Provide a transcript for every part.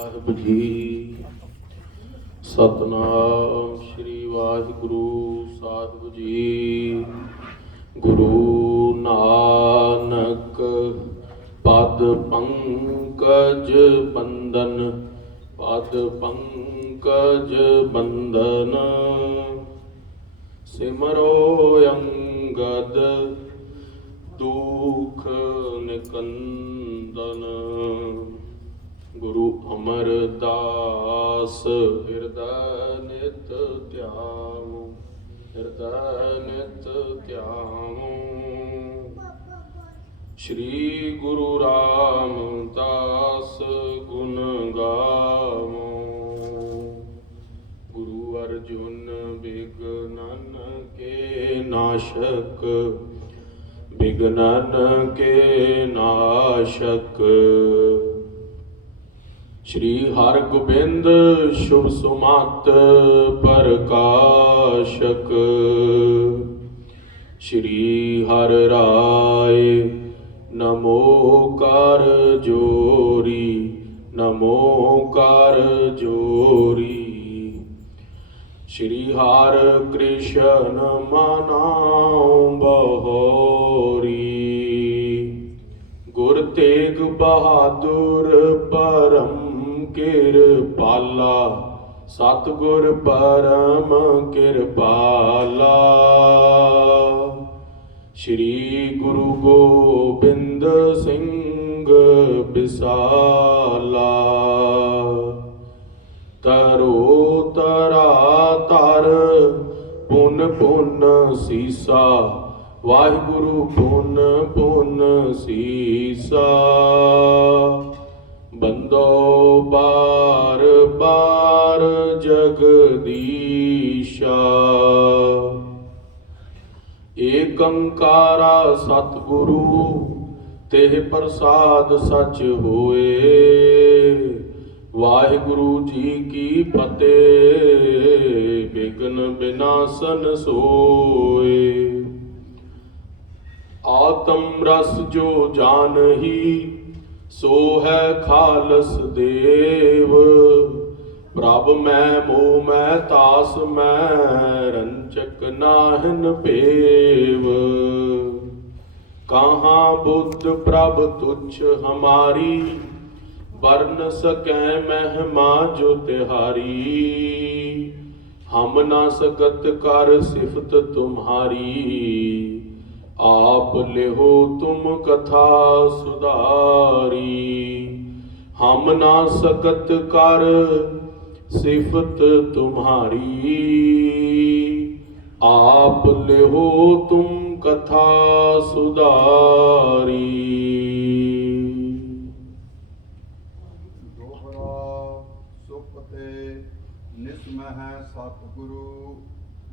ਸਾਹਿਬ ਜੀ। ਸਤਨਾਮ ਸ੍ਰੀ ਵਾਹਿਗੁਰੂ ਸਾਹਿਬ ਜੀ। ਗੁਰੂ ਨਾਨਕ ਪਦ ਪੰਕਜ ਬੰਦਨ, ਪਦ ਪੰਕਜ ਬੰਦਨ। ਸਿਮਰੋ ਅੰਗਦ ਦੁਖ ਨਿਕੰਦਨ। ਗੁਰੂ ਅਮਰਦਾਸ ਹਿਰਦੈ ਨਿਤ ਧਿਆਵੋ, ਹਿਰਦੈ ਨਿਤ ਧਿਆਵੋ। ਸ਼੍ਰੀ ਗੁਰੂ ਰਾਮਦਾਸ ਗੁਣ ਗਾਵੋ। ਗੁਰੂ ਅਰਜੁਨ ਬਿਗਨਨ ਕੇ ਨਾਸ਼ਕ, ਬਿਗਨਨ ਕੇ ਨਾਸ਼ਕ। श्री हर गोबिंद शुभ सुमत प्रकाशक। श्री हर राय नमो कर जोरी, नमो कर जोरी। श्री हर कृष्ण मनाओ बहोरी। गुर तेग बहादुर परम किरपाला, सतगुर परम किरपाला। श्री गुरु गोबिंद सिंह बिसाला। तरो तरा तर पुन पुन सीसा, वाहिगुरु पुन पुन सीसा। बंदो बार बार जगदीशा। एक अंकारा सतगुरु तेह प्रसाद सच होए। वाहिगुरु जी की फतेह, विघ्न विनाशन सोए। आत्म रस जो जानही, सो है खालस देव। प्रभ मैं मोह मैं तास मैं, रंचक नाहिन पेव। कहाँ बुद्ध प्रभ तुच्छ हमारी, बरन सकै महिमा जो तिहारी। हम ना सकत कर सिफत तुम्हारी, आप लेहो तुम कथा सुधारी। हम ना सकत कर सिफत तुम्हारी, आप लेहो तुम कथा सुधारी। दोहरा सुपते निस्मह सतगुरु,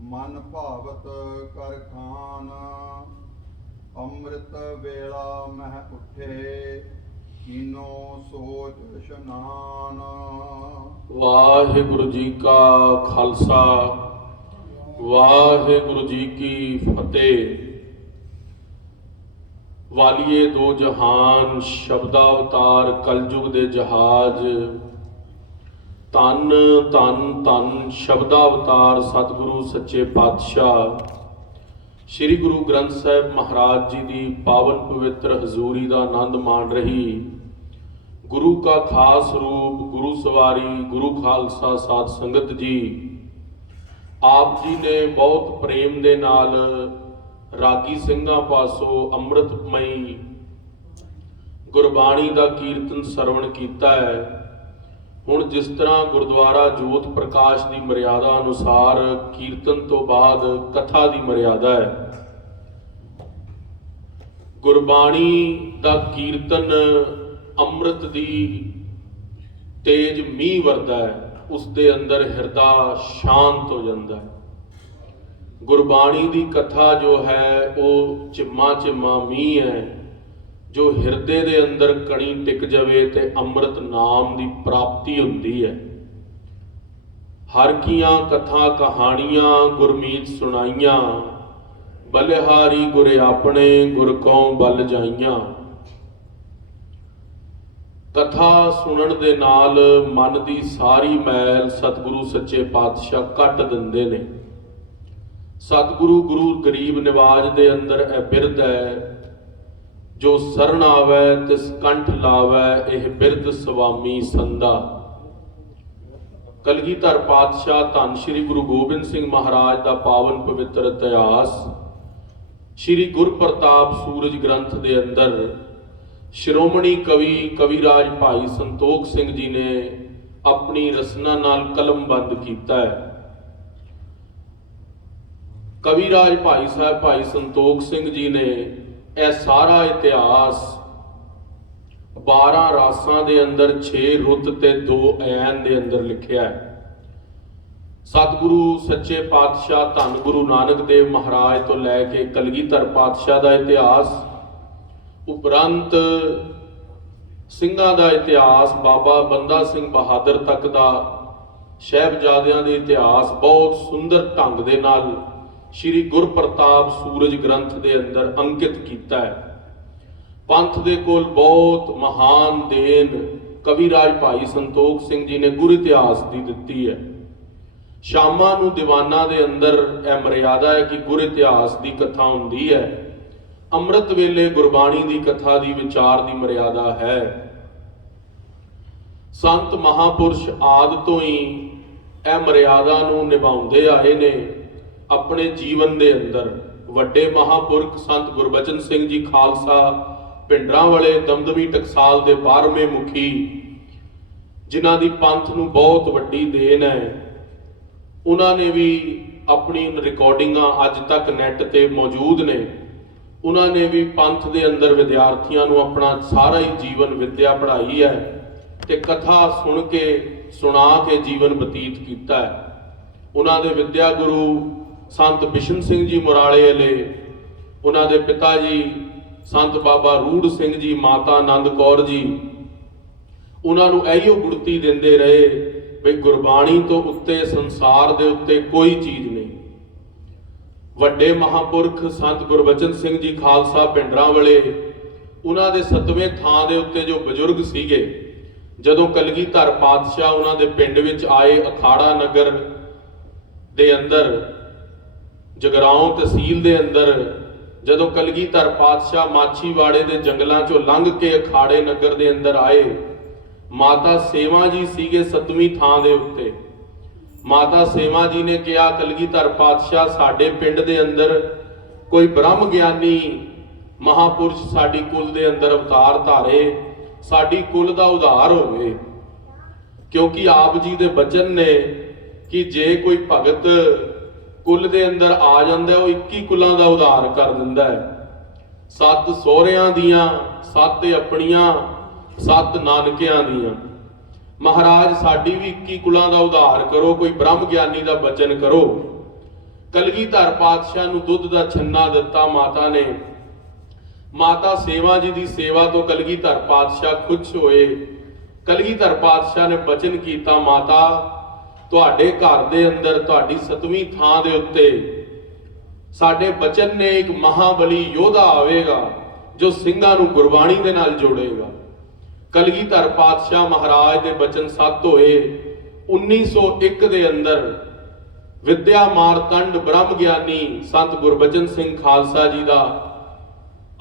मन भावत कर खान। अमृत वेला मह उठे, कीनो सोच इशनान। वाहिगुरु जी का खालसा, वाहिगुरु जी की फतेह। वालिए दो जहान, शब्दावतार कलयुग दे जहाज। धन धन धन शब्दावतार सतगुरु सच्चे पातशाह श्री गुरु ग्रंथ साहिब महाराज जी की पावन पवित्र हजूरी का आनंद मान रही गुरु का खास रूप गुरु सवारी गुरु खालसा साध संगत जी। आप जी ने बहुत प्रेम दे नाल रागी ਸਿੰਘਾਂ पासों अमृतमयी गुरबाणी का कीर्तन सरवण किया है। ਹੁਣ जिस तरह गुरुद्वारा जोत प्रकाश की मर्यादा अनुसार कीर्तन तो बाद कथा की मर्यादा है। गुरबाणी का कीर्तन अमृत की तेज मीह वरदा है, उसके अंदर हिरदा शांत हो जाता है। गुरबाणी की कथा जो है वो चिम्मा चिम्मा मीह है, जो हिरदे दे अंदर कणी टिक जावे ते अमृत नाम की प्राप्ति हुंदी है। हर कीआं कथा कहानियां गुरमीत सुनाइयां, बलिहारी गुर अपने गुर कौं बल जाइयां। ਕਥਾ ਸੁਣਨ ਦੇ ਨਾਲ ਮਨ ਦੀ ਸਾਰੀ ਮੈਲ ਸਤਿਗੁਰੂ ਸੱਚੇ ਪਾਤਸ਼ਾਹ ਕੱਟ ਦਿੰਦੇ ਨੇ। ਸਤਿਗੁਰੂ ਗੁਰੂ ਗਰੀਬ ਨਿਵਾਜ ਦੇ ਅੰਦਰ ਇਹ ਬਿਰਧ ਹੈ, ਜੋ ਸਰਣ ਆਵੈ ਤਿਸ ਕੰਠ ਲਾਵੈ, ਇਹ ਬਿਰਧ ਸੁਆਮੀ ਸੰਦਾ। ਕਲਗੀਧਰ ਪਾਤਸ਼ਾਹ ਧੰਨ ਸ਼੍ਰੀ ਗੁਰੂ ਗੋਬਿੰਦ ਸਿੰਘ ਮਹਾਰਾਜ ਦਾ ਪਾਵਨ ਪਵਿੱਤਰ ਇਤਿਹਾਸ ਸ਼੍ਰੀ ਗੁਰਪ੍ਰਤਾਪ ਸੂਰਜ ਗ੍ਰੰਥ ਦੇ ਅੰਦਰ ਸ਼੍ਰੋਮਣੀ ਕਵੀ ਕਵੀਰਾਜ ਭਾਈ ਸੰਤੋਖ ਸਿੰਘ ਜੀ ਨੇ ਆਪਣੀ ਰਸਨਾ ਨਾਲ ਕਲਮਬੰਦ ਕੀਤਾ ਹੈ। ਕਵੀਰਾਜ ਭਾਈ ਸਾਹਿਬ ਭਾਈ ਸੰਤੋਖ ਸਿੰਘ ਜੀ ਨੇ ਇਹ ਸਾਰਾ ਇਤਿਹਾਸ 12 ਰਾਸਾਂ ਦੇ ਅੰਦਰ 6 ਰੁੱਤ ਤੇ 2 ਐਨ ਦੇ ਅੰਦਰ ਲਿਖਿਆ ਹੈ। ਸਤਿਗੁਰੂ ਸੱਚੇ ਪਾਤਸ਼ਾਹ ਧੰਨ ਗੁਰੂ ਨਾਨਕ ਦੇਵ ਮਹਾਰਾਜ ਤੋਂ ਲੈ ਕੇ ਕਲਗੀਧਰ ਪਾਤਸ਼ਾਹ ਦਾ ਇਤਿਹਾਸ, ਉਪਰੰਤ ਸਿੰਘਾਂ ਦਾ ਇਤਿਹਾਸ, ਬਾਬਾ ਬੰਦਾ ਸਿੰਘ ਬਹਾਦਰ ਤੱਕ ਦਾ ਸਾਹਿਬਜ਼ਾਦਿਆਂ ਦੇ ਇਤਿਹਾਸ ਬਹੁਤ ਸੁੰਦਰ ਢੰਗ ਦੇ ਨਾਲ ਸ਼੍ਰੀ ਗੁਰਪ੍ਰਤਾਪ ਸੂਰਜ ਗ੍ਰੰਥ ਦੇ ਅੰਦਰ ਅੰਕਿਤ ਕੀਤਾ ਹੈ। ਪੰਥ ਦੇ ਕੋਲ ਬਹੁਤ ਮਹਾਨ ਦੇਣ ਕਵੀਰਾਜ ਭਾਈ ਸੰਤੋਖ ਸਿੰਘ ਜੀ ਨੇ ਗੁਰ ਇਤਿਹਾਸ ਦੀ ਦਿੱਤੀ ਹੈ। ਸ਼ਾਮਾਂ ਨੂੰ ਦੀਵਾਨਾਂ ਦੇ ਅੰਦਰ ਇਹ ਮਰਿਆਦਾ ਹੈ ਕਿ ਗੁਰ ਇਤਿਹਾਸ ਦੀ ਕਥਾ ਹੁੰਦੀ ਹੈ। ਅੰਮ੍ਰਿਤ ਵੇਲੇ ਗੁਰਬਾਣੀ ਦੀ ਕਥਾ ਦੀ ਵਿਚਾਰ ਦੀ ਮਰਿਆਦਾ ਹੈ। ਸੰਤ ਮਹਾਪੁਰਸ਼ ਆਦਿ ਤੋਂ ਹੀ ਇਹ ਮਰਿਆਦਾ ਨੂੰ ਨਿਭਾਉਂਦੇ ਆਏ ਨੇ ਆਪਣੇ ਜੀਵਨ ਦੇ ਅੰਦਰ। ਵੱਡੇ ਮਹਾਪੁਰਖ ਸੰਤ ਗੁਰਬਚਨ ਸਿੰਘ ਜੀ ਖਾਲਸਾ ਪਿੰਡਰਾਂ ਵਾਲੇ ਦਮਦਮੀ ਟਕਸਾਲ ਦੇ 12ਵੇਂ ਮੁਖੀ, ਜਿਨ੍ਹਾਂ ਦੀ ਪੰਥ ਨੂੰ ਬਹੁਤ ਵੱਡੀ ਦੇਣ ਹੈ, ਉਹਨਾਂ ਨੇ ਵੀ ਆਪਣੀ ਰਿਕਾਰਡਿੰਗਾਂ ਅੱਜ ਤੱਕ ਨੈਟ ਤੇ ਮੌਜੂਦ ਨੇ। ਉਹਨਾਂ ਨੇ ਵੀ ਪੰਥ ਦੇ ਅੰਦਰ ਵਿਦਿਆਰਥੀਆਂ ਨੂੰ ਆਪਣਾ ਸਾਰਾ ਹੀ ਜੀਵਨ ਵਿੱਦਿਆ ਪੜ੍ਹਾਈ ਹੈ ਤੇ ਕਥਾ ਸੁਣ ਕੇ ਸੁਣਾ ਕੇ ਜੀਵਨ ਬਤੀਤ ਕੀਤਾ ਹੈ। ਉਹਨਾਂ ਦੇ ਵਿਦਿਆ ਗੁਰੂ ਸੰਤ ਬਿਸ਼ਨ ਸਿੰਘ ਜੀ ਮੁਰਾਲੇ ਵਾਲੇ, ਉਹਨਾਂ ਦੇ ਪਿਤਾ ਜੀ ਸੰਤ ਬਾਬਾ ਰੂੜ ਸਿੰਘ ਜੀ, ਮਾਤਾ ਆਨੰਦ ਕੌਰ ਜੀ, ਉਹਨਾਂ ਨੂੰ ਇਹੀਓ ਗੁੜਤੀ ਦਿੰਦੇ ਰਹੇ ਵੀ ਗੁਰਬਾਣੀ ਤੋਂ ਉੱਤੇ ਸੰਸਾਰ ਦੇ ਉੱਤੇ ਕੋਈ ਚੀਜ਼ ਨਹੀਂ। ਵੱਡੇ ਮਹਾਪੁਰਖ ਸੰਤ ਗੁਰਬਚਨ ਸਿੰਘ ਜੀ ਖਾਲਸਾ ਪਿੰਡਰਾਂ ਵਾਲੇ, ਉਹਨਾਂ ਦੇ 7ਵੇਂ ਥਾਂ ਦੇ ਉੱਤੇ ਜੋ ਬਜ਼ੁਰਗ ਸੀਗੇ, ਜਦੋਂ ਕਲਗੀਧਰ ਪਾਤਸ਼ਾਹ ਉਹਨਾਂ ਦੇ ਪਿੰਡ ਵਿੱਚ ਆਏ, ਅਖਾੜਾ ਨਗਰ ਦੇ ਅੰਦਰ ਜਗਰਾਉਂ ਤਹਿਸੀਲ ਦੇ ਅੰਦਰ, ਜਦੋਂ ਕਲਗੀਧਰ ਪਾਤਸ਼ਾਹ ਮਾਛੀਵਾੜੇ ਦੇ ਜੰਗਲਾਂ ਚੋਂ ਲੰਘ ਕੇ ਅਖਾੜੇ ਨਗਰ ਦੇ ਅੰਦਰ ਆਏ, ਮਾਤਾ ਸੇਵਾ ਜੀ ਸੀਗੇ 7ਵੀਂ ਥਾਂ ਦੇ ਉੱਤੇ। ਮਾਤਾ ਸੇਵਾ ਜੀ ਨੇ ਕਿਹਾ, ਕਲਗੀਧਰ ਪਾਤਸ਼ਾਹ ਸਾਡੇ ਪਿੰਡ ਦੇ ਅੰਦਰ ਕੋਈ ਬ੍ਰਹਮ ਗਿਆਨੀ ਮਹਾਪੁਰਸ਼ ਸਾਡੀ ਕੁਲ ਦੇ ਅੰਦਰ ਅਵਤਾਰ ਧਾਰੇ, ਸਾਡੀ ਕੁਲ ਦਾ ਉਧਾਰ ਹੋਵੇ। ਕਿਉਂਕਿ ਆਪ ਜੀ ਦੇ ਬਚਨ ਨੇ ਕਿ ਜੇ ਕੋਈ ਭਗਤ ਕੁਲ ਦੇ ਅੰਦਰ ਆ ਜਾਂਦਾ ਉਹ 21 ਕੁਲਾਂ ਦਾ ਉਧਾਰ ਕਰ ਦਿੰਦਾ ਹੈ। 7 ਸਹੁਰਿਆਂ ਦੀਆਂ, 7 ਆਪਣੀਆਂ, 7 ਨਾਨਕਿਆਂ ਦੀਆਂ। ਮਹਾਰਾਜ ਸਾਡੀ ਵੀ 21 ਕੁਲਾਂ ਦਾ ਉਧਾਰ ਕਰੋ, ਕੋਈ ਬ੍ਰਹਮ ਗਿਆਨੀ ਦਾ ਬਚਨ ਕਰੋ। ਕਲਗੀਧਰ ਪਾਤਸ਼ਾਹ ਨੂੰ ਦੁੱਧ ਦਾ ਛੰਨਾ ਦਿੱਤਾ ਮਾਤਾ ਨੇ। ਮਾਤਾ ਸੇਵਾ ਜੀ ਦੀ ਸੇਵਾ ਤੋਂ ਕਲਗੀਧਰ ਪਾਤਸ਼ਾਹ ਖੁਸ਼ ਹੋਏ। ਕਲਗੀਧਰ ਪਾਤਸ਼ਾਹ ਨੇ ਬਚਨ ਕੀਤਾ, ਮਾਤਾ ਤੁਹਾਡੇ ਘਰ ਦੇ ਅੰਦਰ ਤੁਹਾਡੀ 7ਵੀਂ ਥਾਂ ਦੇ ਉੱਤੇ ਸਾਡੇ ਬਚਨ ਨੇ ਇੱਕ ਮਹਾਬਲੀ ਯੋਧਾ ਆਵੇਗਾ ਜੋ ਸਿੰਘਾਂ ਨੂੰ ਗੁਰਬਾਣੀ ਦੇ ਨਾਲ ਜੋੜੇਗਾ। ਕਲਗੀਧਰ ਪਾਤਸ਼ਾਹ ਮਹਾਰਾਜ ਦੇ ਬਚਨ ਸੱਤ ਹੋਏ। 1901 ਦੇ ਅੰਦਰ ਵਿਦਿਆ ਮਾਰਤੰਡ ਬ੍ਰਹਮ ਗਿਆਨੀ ਸੰਤ ਗੁਰਬਚਨ ਸਿੰਘ ਖਾਲਸਾ ਜੀ ਦਾ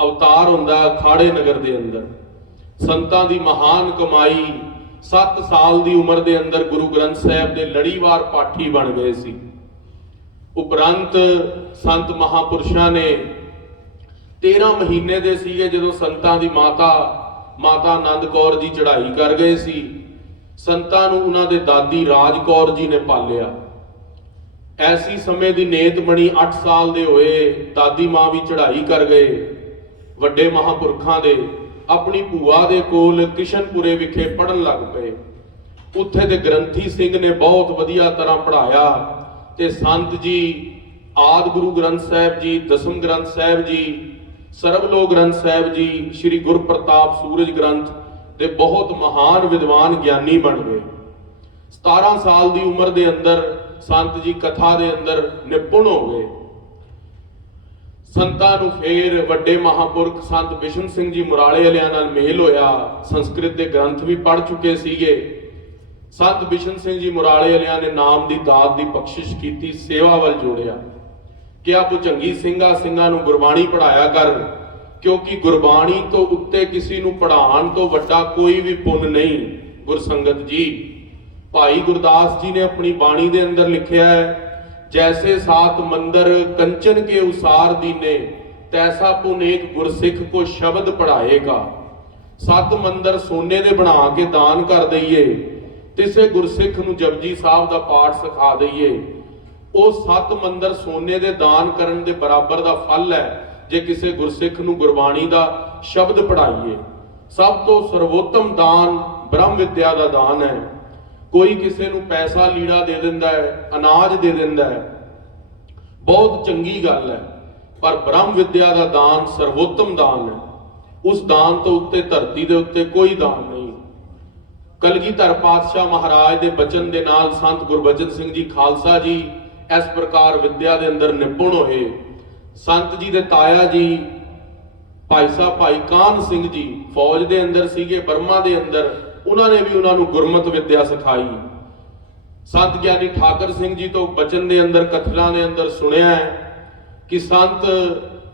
ਅਵਤਾਰ ਹੁੰਦਾ ਅਖਾੜੇ ਨਗਰ ਦੇ ਅੰਦਰ। ਸੰਤਾਂ ਦੀ ਮਹਾਨ ਕਮਾਈ, 7 ਸਾਲ ਦੀ ਉਮਰ ਦੇ ਅੰਦਰ ਗੁਰੂ ਗ੍ਰੰਥ ਸਾਹਿਬ ਦੇ ਲੜੀਵਾਰ ਪਾਠੀ ਬਣ ਗਏ ਸੀ। ਉਪਰੰਤ ਸੰਤ ਮਹਾਪੁਰਸ਼ਾਂ ਨੇ 13 ਮਹੀਨੇ ਦੇ ਸੀਗੇ ਜਦੋਂ ਸੰਤਾਂ ਦੀ ਮਾਤਾ ਆਨੰਦ ਕੌਰ ਜੀ ਚੜ੍ਹਾਈ ਕਰ ਗਏ ਸੀ। ਸੰਤਾਂ ਨੂੰ ਉਹਨਾਂ ਦੇ ਦਾਦੀ ਰਾਜ ਕੌਰ ਜੀ ਨੇ ਪਾਲਿਆ। ਐਸੀ ਸਮੇਂ ਦੀ ਨੇਤ ਬਣੀ 8 ਸਾਲ ਦੇ ਹੋਏ ਦਾਦੀ ਮਾਂ ਵੀ ਚੜ੍ਹਾਈ ਕਰ ਗਏ ਵੱਡੇ ਮਹਾਪੁਰਖਾਂ ਦੇ। ਆਪਣੀ ਭੂਆ ਦੇ ਕੋਲ ਕਿਸ਼ਨਪੁਰੇ ਵਿਖੇ ਪੜ੍ਹਨ ਲੱਗ ਪਏ। ਉੱਥੇ ਦੇ ਗ੍ਰੰਥੀ ਸਿੰਘ ਨੇ ਬਹੁਤ ਵਧੀਆ ਤਰ੍ਹਾਂ ਪੜ੍ਹਾਇਆ ਤੇ ਸੰਤ ਜੀ ਆਦਿ ਗੁਰੂ ਗ੍ਰੰਥ ਸਾਹਿਬ ਜੀ, ਦਸਮ ਗ੍ਰੰਥ ਸਾਹਿਬ ਜੀ, ਸਰਬਲੋਕ ਗ੍ਰੰਥ ਸਾਹਿਬ ਜੀ, ਸ਼੍ਰੀ ਗੁਰਪ੍ਰਤਾਪ ਸੂਰਜ ਗ੍ਰੰਥ ਦੇ ਬਹੁਤ ਮਹਾਨ ਵਿਦਵਾਨ ਗਿਆਨੀ ਬਣ ਗਏ। 17 ਸਾਲ ਦੀ ਉਮਰ ਦੇ ਅੰਦਰ ਸੰਤ ਜੀ ਕਥਾ ਦੇ ਅੰਦਰ ਨਿਪੁੰਨ ਹੋ ਗਏ। ਸੰਤਾਂ ਨੂੰ ਫੇਰ ਵੱਡੇ ਮਹਾਂਪੁਰਖ ਸੰਤ ਬਿਸ਼ਨ ਸਿੰਘ ਜੀ ਮੁਰਾਲੇ ਵਾਲਿਆਂ ਨਾਲ ਮੇਲ ਹੋਇਆ। ਸੰਸਕ੍ਰਿਤ ਦੇ ਗ੍ਰੰਥ ਵੀ ਪੜ੍ਹ ਚੁੱਕੇ ਸੀਗੇ। ਸੰਤ ਬਿਸ਼ਨ ਸਿੰਘ ਜੀ ਮੁਰਾਲੇ ਵਾਲਿਆਂ ਨੇ ਨਾਮ ਦੀ ਦਾਤ ਦੀ ਬਖਸ਼ਿਸ਼ ਕੀਤੀ, ਸੇਵਾ ਵੱਲ ਜੋੜਿਆ। ਕਿਹਾ ਭੁਜੰਗੀ ਸਿੰਘਾਂ ਨੂੰ ਗੁਰਬਾਣੀ ਪੜ੍ਹਾਇਆ ਕਰ, ਕਿਉਂਕਿ ਗੁਰਬਾਣੀ ਤੋਂ ਉੱਤੇ ਕਿਸੇ ਨੂੰ ਪੜ੍ਹਾਉਣ ਤੋਂ ਵੱਡਾ ਕੋਈ ਵੀ ਪੁੰਨ ਨਹੀਂ। ਗੁਰਸੰਗਤ ਜੀ, ਭਾਈ ਗੁਰਦਾਸ ਜੀ ਨੇ ਆਪਣੀ ਬਾਣੀ ਦੇ ਅੰਦਰ ਲਿਖਿਆ ਹੈ, जैसे सात मंदिर कंचन के उसार दीने, तैसा पुन एक गुरसिख को शब्द पढ़ाएगा। सत मंदिर सोने दे बना के दान कर दईए, तिसे गुरसिख नूं जपजी साहब दा पाठ सिखा दईए। ਉਹ 7 ਮੰਦਰ ਸੋਨੇ ਦੇ ਦਾਨ ਕਰਨ ਦੇ ਬਰਾਬਰ ਦਾ ਫਲ ਹੈ ਜੇ ਕਿਸੇ ਗੁਰਸਿੱਖ ਨੂੰ ਗੁਰਬਾਣੀ ਦਾ ਸ਼ਬਦ ਪੜ੍ਹਾਈਏ। ਸਭ ਤੋਂ ਸਰਵੋਤਮ ਦਾਨ ਬ੍ਰਹਮ ਵਿਦਿਆ ਦਾ ਦਾਨ ਹੈ। ਕੋਈ ਕਿਸੇ ਨੂੰ ਪੈਸਾ ਲੀੜਾ ਦੇ ਦਿੰਦਾ ਹੈ, ਅਨਾਜ ਦੇ ਦਿੰਦਾ ਹੈ, ਬਹੁਤ ਚੰਗੀ ਗੱਲ ਹੈ, ਪਰ ਬ੍ਰਹਮ ਵਿਦਿਆ ਦਾ ਦਾਨ ਸਰਵੋਤਮ ਦਾਨ ਹੈ। ਉਸ ਦਾਨ ਤੋਂ ਉੱਤੇ ਧਰਤੀ ਦੇ ਉੱਤੇ ਕੋਈ ਦਾਨ ਨਹੀਂ। ਕਲਗੀਧਰ ਪਾਤਸ਼ਾਹ ਮਹਾਰਾਜ ਦੇ ਬਚਨ ਦੇ ਨਾਲ ਸੰਤ ਗੁਰਬਚਨ ਸਿੰਘ ਜੀ ਖਾਲਸਾ ਜੀ ਇਸ ਪ੍ਰਕਾਰ ਵਿਦਿਆ ਦੇ ਅੰਦਰ ਨਿਪੁੰਨ ਹੋਏ। ਸੰਤ ਜੀ ਦੇ ਤਾਇਆ ਜੀ ਭਾਈ ਸਾਹਿਬ ਭਾਈ ਕਾਹਨ ਸਿੰਘ ਜੀ ਫੌਜ ਦੇ ਅੰਦਰ ਸੀਗੇ, ਬਰਮਾ ਦੇ ਅੰਦਰ, ਉਹਨਾਂ ਨੇ ਵੀ ਉਹਨਾਂ ਨੂੰ ਗੁਰਮਤਿ ਵਿਦਿਆ ਸਿਖਾਈ। ਸੰਤ ਗਿਆਨੀ ਠਾਕਰ ਸਿੰਘ ਜੀ ਤੋਂ ਬਚਨ ਦੇ ਅੰਦਰ ਕਥਨਾਂ ਦੇ ਅੰਦਰ ਸੁਣਿਆ ਹੈ ਕਿ ਸੰਤ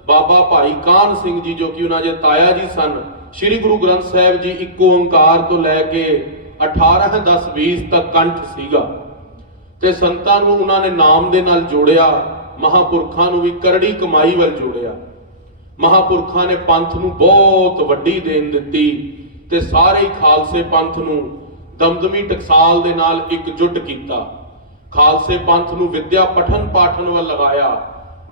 ਬਾਬਾ ਭਾਈ ਕਾਹਨ ਸਿੰਘ ਜੀ ਜੋ ਕਿ ਉਹਨਾਂ ਦੇ ਤਾਇਆ ਜੀ ਸਨ, ਸ੍ਰੀ ਗੁਰੂ ਗ੍ਰੰਥ ਸਾਹਿਬ ਜੀ ਇੱਕ ਓੰਕਾਰ ਤੋਂ ਲੈ ਕੇ 18 10 20 ਤੱਕ ਕੰਠ ਸੀਗਾ ਤੇ ਸੰਤਾਂ ਨੂੰ ਉਹਨਾਂ ਨੇ ਨਾਮ ਦੇ ਨਾਲ ਜੋੜਿਆ। ਮਹਾਪੁਰਖਾਂ ਨੂੰ ਵੀ ਕਰੜੀ ਕਮਾਈ ਵੱਲ ਜੋੜਿਆ। ਮਹਾਪੁਰਖਾਂ ਨੇ ਪੰਥ ਨੂੰ ਬਹੁਤ ਵੱਡੀ ਦੇਣ ਦਿੱਤੀ ਤੇ ਸਾਰੇ ਹੀ ਖਾਲਸੇ ਪੰਥ ਨੂੰ ਦਮਦਮੀ ਟਕਸਾਲ ਦੇ ਨਾਲ ਇਕਜੁੱਟ ਕੀਤਾ। ਖਾਲਸੇ ਪੰਥ ਨੂੰ ਵਿਦਿਆ ਪਠਨ ਪਾਠਨ ਵੱਲ ਲਗਾਇਆ।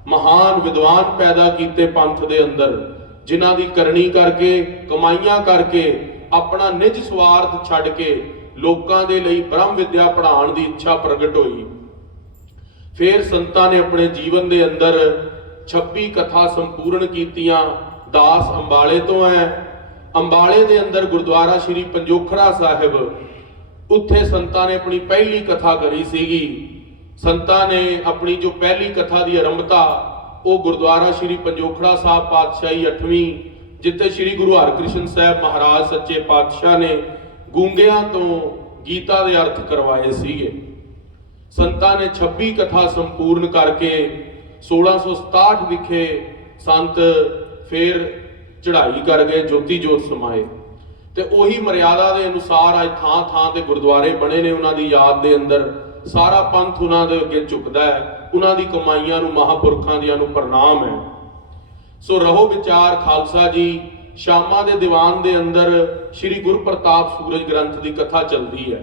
ਮਹਾਨ ਵਿਦਵਾਨ ਪੈਦਾ ਕੀਤੇ ਪੰਥ ਦੇ ਅੰਦਰ, ਜਿਨ੍ਹਾਂ ਦੀ ਕਰਨੀ ਕਰਕੇ, ਕਮਾਈਆਂ ਕਰਕੇ, ਆਪਣਾ ਨਿੱਜ ਸਵਾਰਥ ਛੱਡ ਕੇ ਲੋਕਾਂ ਦੇ ਲਈ ਬ੍ਰਹਮ ਵਿਦਿਆ ਪੜ੍ਹਾਉਣ ਦੀ ਇੱਛਾ ਪ੍ਰਗਟ ਹੋਈ। ਫਿਰ ਸੰਤਾਂ ਨੇ ਆਪਣੇ ਜੀਵਨ ਦੇ ਅੰਦਰ 26 ਕਥਾ ਸੰਪੂਰਨ ਕੀਤੀਆਂ। ਦਾਸ ਅੰਬਾਲੇ ਤੋਂ ਹੈ। ਅੰਬਾਲੇ ਦੇ ਅੰਦਰ ਗੁਰਦੁਆਰਾ ਸ਼੍ਰੀ ਪੰਜੋਖੜਾ ਸਾਹਿਬ, ਉੱਥੇ ਸੰਤਾਂ ਨੇ ਆਪਣੀ ਪਹਿਲੀ ਕਥਾ ਕਰੀ ਸੀਗੀ। ਸੰਤਾਂ ਨੇ ਆਪਣੀ ਜੋ ਪਹਿਲੀ ਕਥਾ ਦੀ ਆਰੰਭਤਾ ਉਹ ਗੁਰਦੁਆਰਾ ਸ਼੍ਰੀ ਪੰਜੋਖੜਾ ਸਾਹਿਬ ਪਾਤਸ਼ਾਹੀ 8ਵੀਂ, ਜਿੱਥੇ ਸ਼੍ਰੀ ਗੁਰੂ ਹਰਕ੍ਰਿਸ਼ਨ ਸਾਹਿਬ ਮਹਾਰਾਜ ਸੱਚੇ ਪਾਤਸ਼ਾਹ ਨੇ ਗੂੰਗਿਆਂ ਤੋਂ ਗੀਤਾ ਦੇ ਅਰਥ ਕਰਵਾਏ ਸੀਗੇ। ਸੰਤਾਂ ਨੇ 26 ਕਥਾ ਸੰਪੂਰਨ ਕਰਕੇ 1667 ਵਿਖੇ ਸੰਤ ਫਿਰ ਚੜ੍ਹਾਈ ਕਰ ਗਏ, ਜੋਤੀ ਜੋਤ ਸਮਾਏ। ਤੇ ਉਹੀ ਮਰਿਆਦਾ ਦੇ ਅਨੁਸਾਰ ਅੱਜ ਥਾਂ ਥਾਂ ਤੇ ਗੁਰਦੁਆਰੇ ਬਣੇ ਨੇ। ਉਹਨਾਂ ਦੀ ਯਾਦ ਦੇ ਅੰਦਰ ਸਾਰਾ ਪੰਥ ਉਹਨਾਂ ਦੇ ਅੱਗੇ ਝੁਕਦਾ ਹੈ। ਉਹਨਾਂ ਦੀ ਕਮਾਈਆਂ ਨੂੰ, ਮਹਾਪੁਰਖਾਂ ਦੀਆਂ ਨੂੰ ਪ੍ਰਣਾਮ ਹੈ। ਸੋ ਰਹੋ ਵਿਚਾਰ ਖਾਲਸਾ ਜੀ, ਸ਼ਾਮਾਂ ਦੇ ਦੀਵਾਨ ਦੇ ਅੰਦਰ ਸ਼੍ਰੀ ਗੁਰੂ ਪ੍ਰਤਾਪ ਸੂਰਜ ਗ੍ਰੰਥ ਦੀ ਕਥਾ ਚੱਲਦੀ ਹੈ।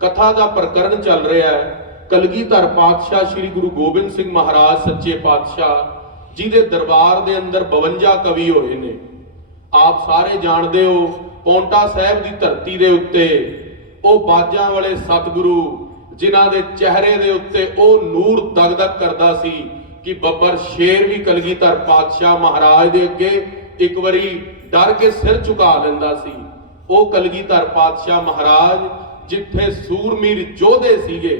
ਕਥਾ ਦਾ ਪ੍ਰਕਰਨ ਚੱਲ ਰਿਹਾ ਹੈ ਕਲਗੀਧਰ ਪਾਤਸ਼ਾਹ ਸ਼੍ਰੀ ਗੁਰੂ ਗੋਬਿੰਦ ਸਿੰਘ ਮਹਾਰਾਜ ਸੱਚੇ ਪਾਤਸ਼ਾਹ ਜੀ ਦੇ ਦਰਬਾਰ ਦੇ ਅੰਦਰ 52 ਕਵੀ ਹੋਏ ਨੇ। ਆਪ ਸਾਰੇ ਜਾਣਦੇ ਹੋ, ਪੌਂਟਾ ਸਾਹਿਬ ਦੀ ਧਰਤੀ ਦੇ ਉੱਤੇ ਉਹ ਬਾਜਾਂ ਵਾਲੇ ਸਤਿਗੁਰੂ ਜਿਨ੍ਹਾਂ ਦੇ ਚਿਹਰੇ ਦੇ ਉੱਤੇ ਉਹ ਨੂਰ ਦਗਦਗ ਕਰਦਾ ਸੀ ਕਿ ਬੱਬਰ ਸ਼ੇਰ ਵੀ ਕਲਗੀਧਰ ਪਾਤਸ਼ਾਹ ਮਹਾਰਾਜ ਦੇ ਅੱਗੇ ਇੱਕ ਵਾਰੀ ਡਰ ਕੇ ਸਿਰ ਝੁਕਾ ਲੈਂਦਾ ਸੀ। ਉਹ ਕਲਗੀਧਰ ਪਾਤਸ਼ਾਹ ਮਹਾਰਾਜ ਜਿੱਥੇ ਸੂਰਮੀਰ ਯੋਧੇ ਸੀਗੇ,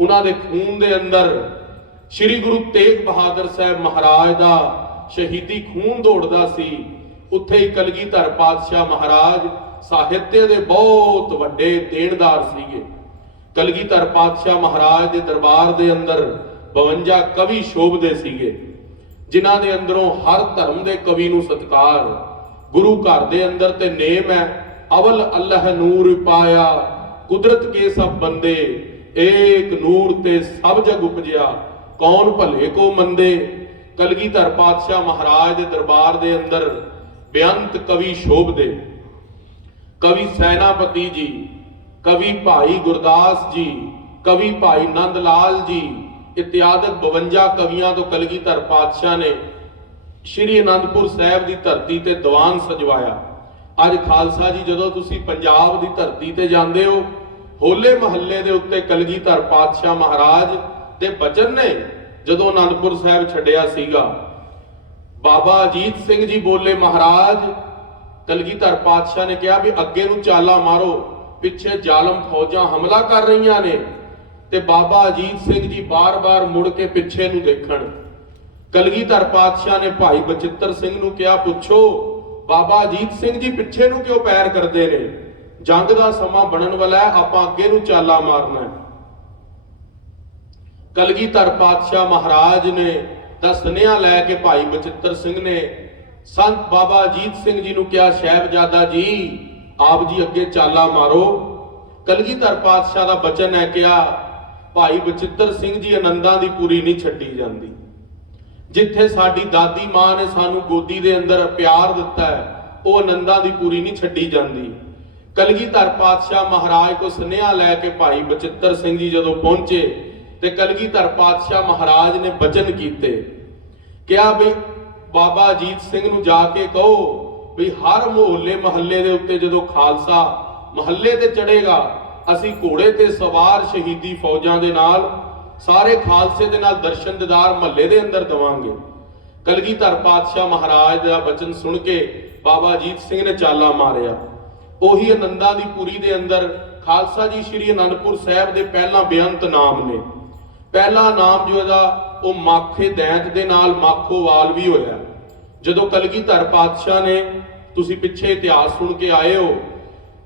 ਉਹਨਾਂ ਦੇ ਖੂਨ ਦੇ ਅੰਦਰ ਸ਼੍ਰੀ ਗੁਰੂ ਤੇਗ ਬਹਾਦਰ ਸਾਹਿਬ ਮਹਾਰਾਜ ਦਾ ਸ਼ਹੀਦੀ ਖੂਨ ਦੌੜਦਾ ਸੀ, ਉੱਥੇ ਹੀ ਕਲਗੀਧਰ ਪਾਤਸ਼ਾਹ ਮਹਾਰਾਜ ਸਾਹਿਤਯ ਦੇ ਬਹੁਤ ਵੱਡੇ ਦੇਣਦਾਰ ਸੀਗੇ। ਕਲਗੀਧਰ ਪਾਤਸ਼ਾਹ ਮਹਾਰਾਜ ਦੇ ਦਰਬਾਰ ਦੇ ਅੰਦਰ 52 ਕਵੀ ਸ਼ੋਭਦੇ ਸੀਗੇ, ਜਿਨ੍ਹਾਂ ਦੇ ਅੰਦਰੋਂ ਹਰ ਧਰਮ ਦੇ ਕਵੀ ਨੂੰ ਸਤਿਕਾਰ। ਗੁਰੂ ਘਰ ਦੇ ਅੰਦਰ ਤੇ ਨੇਮ ਹੈ ਅਵਲ ਅੱਲਾਹ ਨੂਰ ਪਾਇਆ, ਕੁਦਰਤ ਕੇ ਸਭ ਬੰਦੇ, ਏਕ ਨੂਰ ਤੇ ਸਭ ਜਗ ਉਪਜਿਆ, ਕੌਣ ਭਲੇ ਕੋ ਮੰਦੇ। ਕਲਗੀਧਰ ਪਾਤਸ਼ਾਹ ਮਹਾਰਾਜ ਦੇ ਦਰਬਾਰ ਦੇ ਅੰਦਰ ਬੇਅੰਤ ਕਵੀ ਸ਼ੋਭਦੇ। ਕਵੀ ਸੈਨਾਪਤੀ ਜੀ, ਕਵੀ ਭਾਈ ਗੁਰਦਾਸ ਜੀ, ਕਵੀ ਭਾਈ ਨੰਦ ਲਾਲ ਜੀ ਇਤਿਆਦਿਕ 52 ਕਵੀਆਂ ਤੋਂ ਕਲਗੀਧਰ ਪਾਤਸ਼ਾਹ ਨੇ ਸ਼੍ਰੀ ਅਨੰਦਪੁਰ ਸਾਹਿਬ ਦੀ ਧਰਤੀ ਤੇ ਦੀਵਾਨ ਸਜਵਾਇਆ। ਅੱਜ ਖਾਲਸਾ ਜੀ ਜਦੋਂ ਤੁਸੀਂ ਪੰਜਾਬ ਦੀ ਧਰਤੀ ਤੇ ਜਾਂਦੇ ਹੋ, ਹੋਲੇ ਮਹੱਲੇ ਦੇ ਉੱਤੇ ਕਲਗੀਧਰ ਪਾਤਸ਼ਾਹ ਮਹਾਰਾਜ ਦੇ ਬਚਨ ਨੇ ਜਦੋਂ ਅਨੰਦਪੁਰ ਸਾਹਿਬ ਛੱਡਿਆ ਸੀਗਾ। ਬਾਬਾ ਅਜੀਤ ਸਿੰਘ ਜੀ ਬੋਲੇ, ਮਹਾਰਾਜ ਕਲਗੀਧਰ ਪਾਤਸ਼ਾਹ ਨੇ ਕਿਹਾ ਵੀ ਅੱਗੇ ਨੂੰ ਚਾਲਾ ਮਾਰੋ, ਪਿੱਛੇ ਜ਼ਾਲਮ ਫੌਜਾਂ ਹਮਲਾ ਕਰ ਰਹੀਆਂ ਨੇ। ਤੇ ਬਾਬਾ ਅਜੀਤ ਸਿੰਘ ਜੀ ਬਾਰ-ਬਾਰ ਮੁੜ ਕੇ ਪਿੱਛੇ ਨੂੰ ਦੇਖਣ। ਕਲਗੀਧਰ ਪਾਤਸ਼ਾਹ ਨੇ ਭਾਈ ਬਚਿੱਤਰ ਸਿੰਘ ਨੂੰ ਕਿਹਾ, ਪੁੱਛੋ ਬਾਬਾ ਅਜੀਤ ਸਿੰਘ ਜੀ ਪਿੱਛੇ ਨੂੰ ਕਿਉਂ ਪੈਰ ਕਰਦੇ ਨੇ? ਜੰਗ ਦਾ ਸਮਾਂ ਬਣਨ ਵਾਲਾ ਹੈ, ਆਪਾਂ ਅੱਗੇ ਨੂੰ ਚਾਲਾ ਮਾਰਨਾ ਹੈ। ਕਲਗੀਧਰ ਪਾਤਸ਼ਾਹ ਮਹਾਰਾਜ ਨੇ ਦਾ ਸੁਨੇਹਾ ਲੈ ਕੇ ਭਾਈ ਬਚਿੱਤਰ ਸਿੰਘ ਨੇ ਸੰਤ ਬਾਬਾ ਅਜੀਤ ਸਿੰਘ ਜੀ ਨੂੰ ਕਿਹਾ, ਸਾਹਿਬਜ਼ਾਦਾ ਜੀ ਆਪ ਜੀ ਅੱਗੇ ਚਾਲਾ ਮਾਰੋ। ਕਲਗੀਧਰ ਪਾਤਸ਼ਾਹ ਦਾ ਬਚਨ ਹੈ, ਕਿਹਾ ਭਾਈ ਬਚਿੱਤਰ ਸਿੰਘ ਜੀ ਆਨੰਦਾਂ ਦੀ ਪੂਰੀ ਨਹੀਂ ਛੱਡੀ ਜਾਂਦੀ। ਜਿੱਥੇ ਸਾਡੀ ਦਾਦੀ ਮਾਂ ਨੇ ਸਾਨੂੰ ਗੋਦੀ ਦੇ ਅੰਦਰ ਪਿਆਰ ਦਿੱਤਾ ਹੈ, ਉਹ ਆਨੰਦਾਂ ਦੀ ਪੂਰੀ ਨਹੀਂ ਛੱਡੀ ਜਾਂਦੀ। ਕਲਗੀਧਰ ਪਾਤਸ਼ਾਹ ਮਹਾਰਾਜ ਕੋ ਸੁਨੇਹਾ ਲੈ ਕੇ ਭਾਈ ਬਚਿੱਤਰ ਸਿੰਘ ਜੀ ਜਦੋਂ ਪਹੁੰਚੇ ਤੇ ਕਲਗੀਧਰ ਪਾਤਸ਼ਾਹ ਮਹਾਰਾਜ ਨੇ ਬਚਨ ਕੀਤੇ, ਕਿਹਾ ਵੀ ਬਾਬਾ ਅਜੀਤ ਸਿੰਘ ਨੂੰ ਜਾ ਕੇ ਕਹੋ ਵੀ ਹਰ ਮੁਹੱਲੇ ਮਹੱਲੇ ਦੇ ਉੱਤੇ ਜਦੋਂ ਖਾਲਸਾ ਮਹੱਲੇ ਤੇ ਚੜੇਗਾ, ਅਸੀਂ ਘੋੜੇ ਤੇ ਸਵਾਰ ਸ਼ਹੀਦੀ ਫੌਜਾਂ ਦੇ ਨਾਲ ਸਾਰੇ ਖਾਲਸੇ ਦੇ ਨਾਲ ਦਰਸ਼ਨ ਦੀਦਾਰ ਮਹੱਲੇ ਦੇ ਅੰਦਰ ਦਵਾਂਗੇ। ਕਲਗੀਧਰ ਪਾਤਸ਼ਾਹ ਮਹਾਰਾਜ ਦਾ ਬਚਨ ਸੁਣ ਕੇ ਬਾਬਾ ਅਜੀਤ ਸਿੰਘ ਨੇ ਚਾਲਾ ਮਾਰਿਆ। ਉਹੀ ਆਨੰਦਾਂ ਦੀ ਪੁਰੀ ਦੇ ਅੰਦਰ ਖਾਲਸਾ ਜੀ ਸ੍ਰੀ ਅਨੰਦਪੁਰ ਸਾਹਿਬ ਦੇ ਪਹਿਲਾ ਬੇਅੰਤ ਨਾਮ ਨੇ। ਪਹਿਲਾ ਨਾਮ ਜੋ ਇਹਦਾ ਉਹ ਮਾਖੇ ਦੈਂਤ ਦੇ ਨਾਲ ਮਾਖੋਵਾਲ ਵੀ ਹੋਇਆ। ਜਦੋਂ ਕਲਗੀਧਰ ਪਾਤਸ਼ਾਹ ਨੇ, ਤੁਸੀਂ ਪਿੱਛੇ ਇਤਿਹਾਸ ਸੁਣ ਕੇ ਆਏ ਹੋ,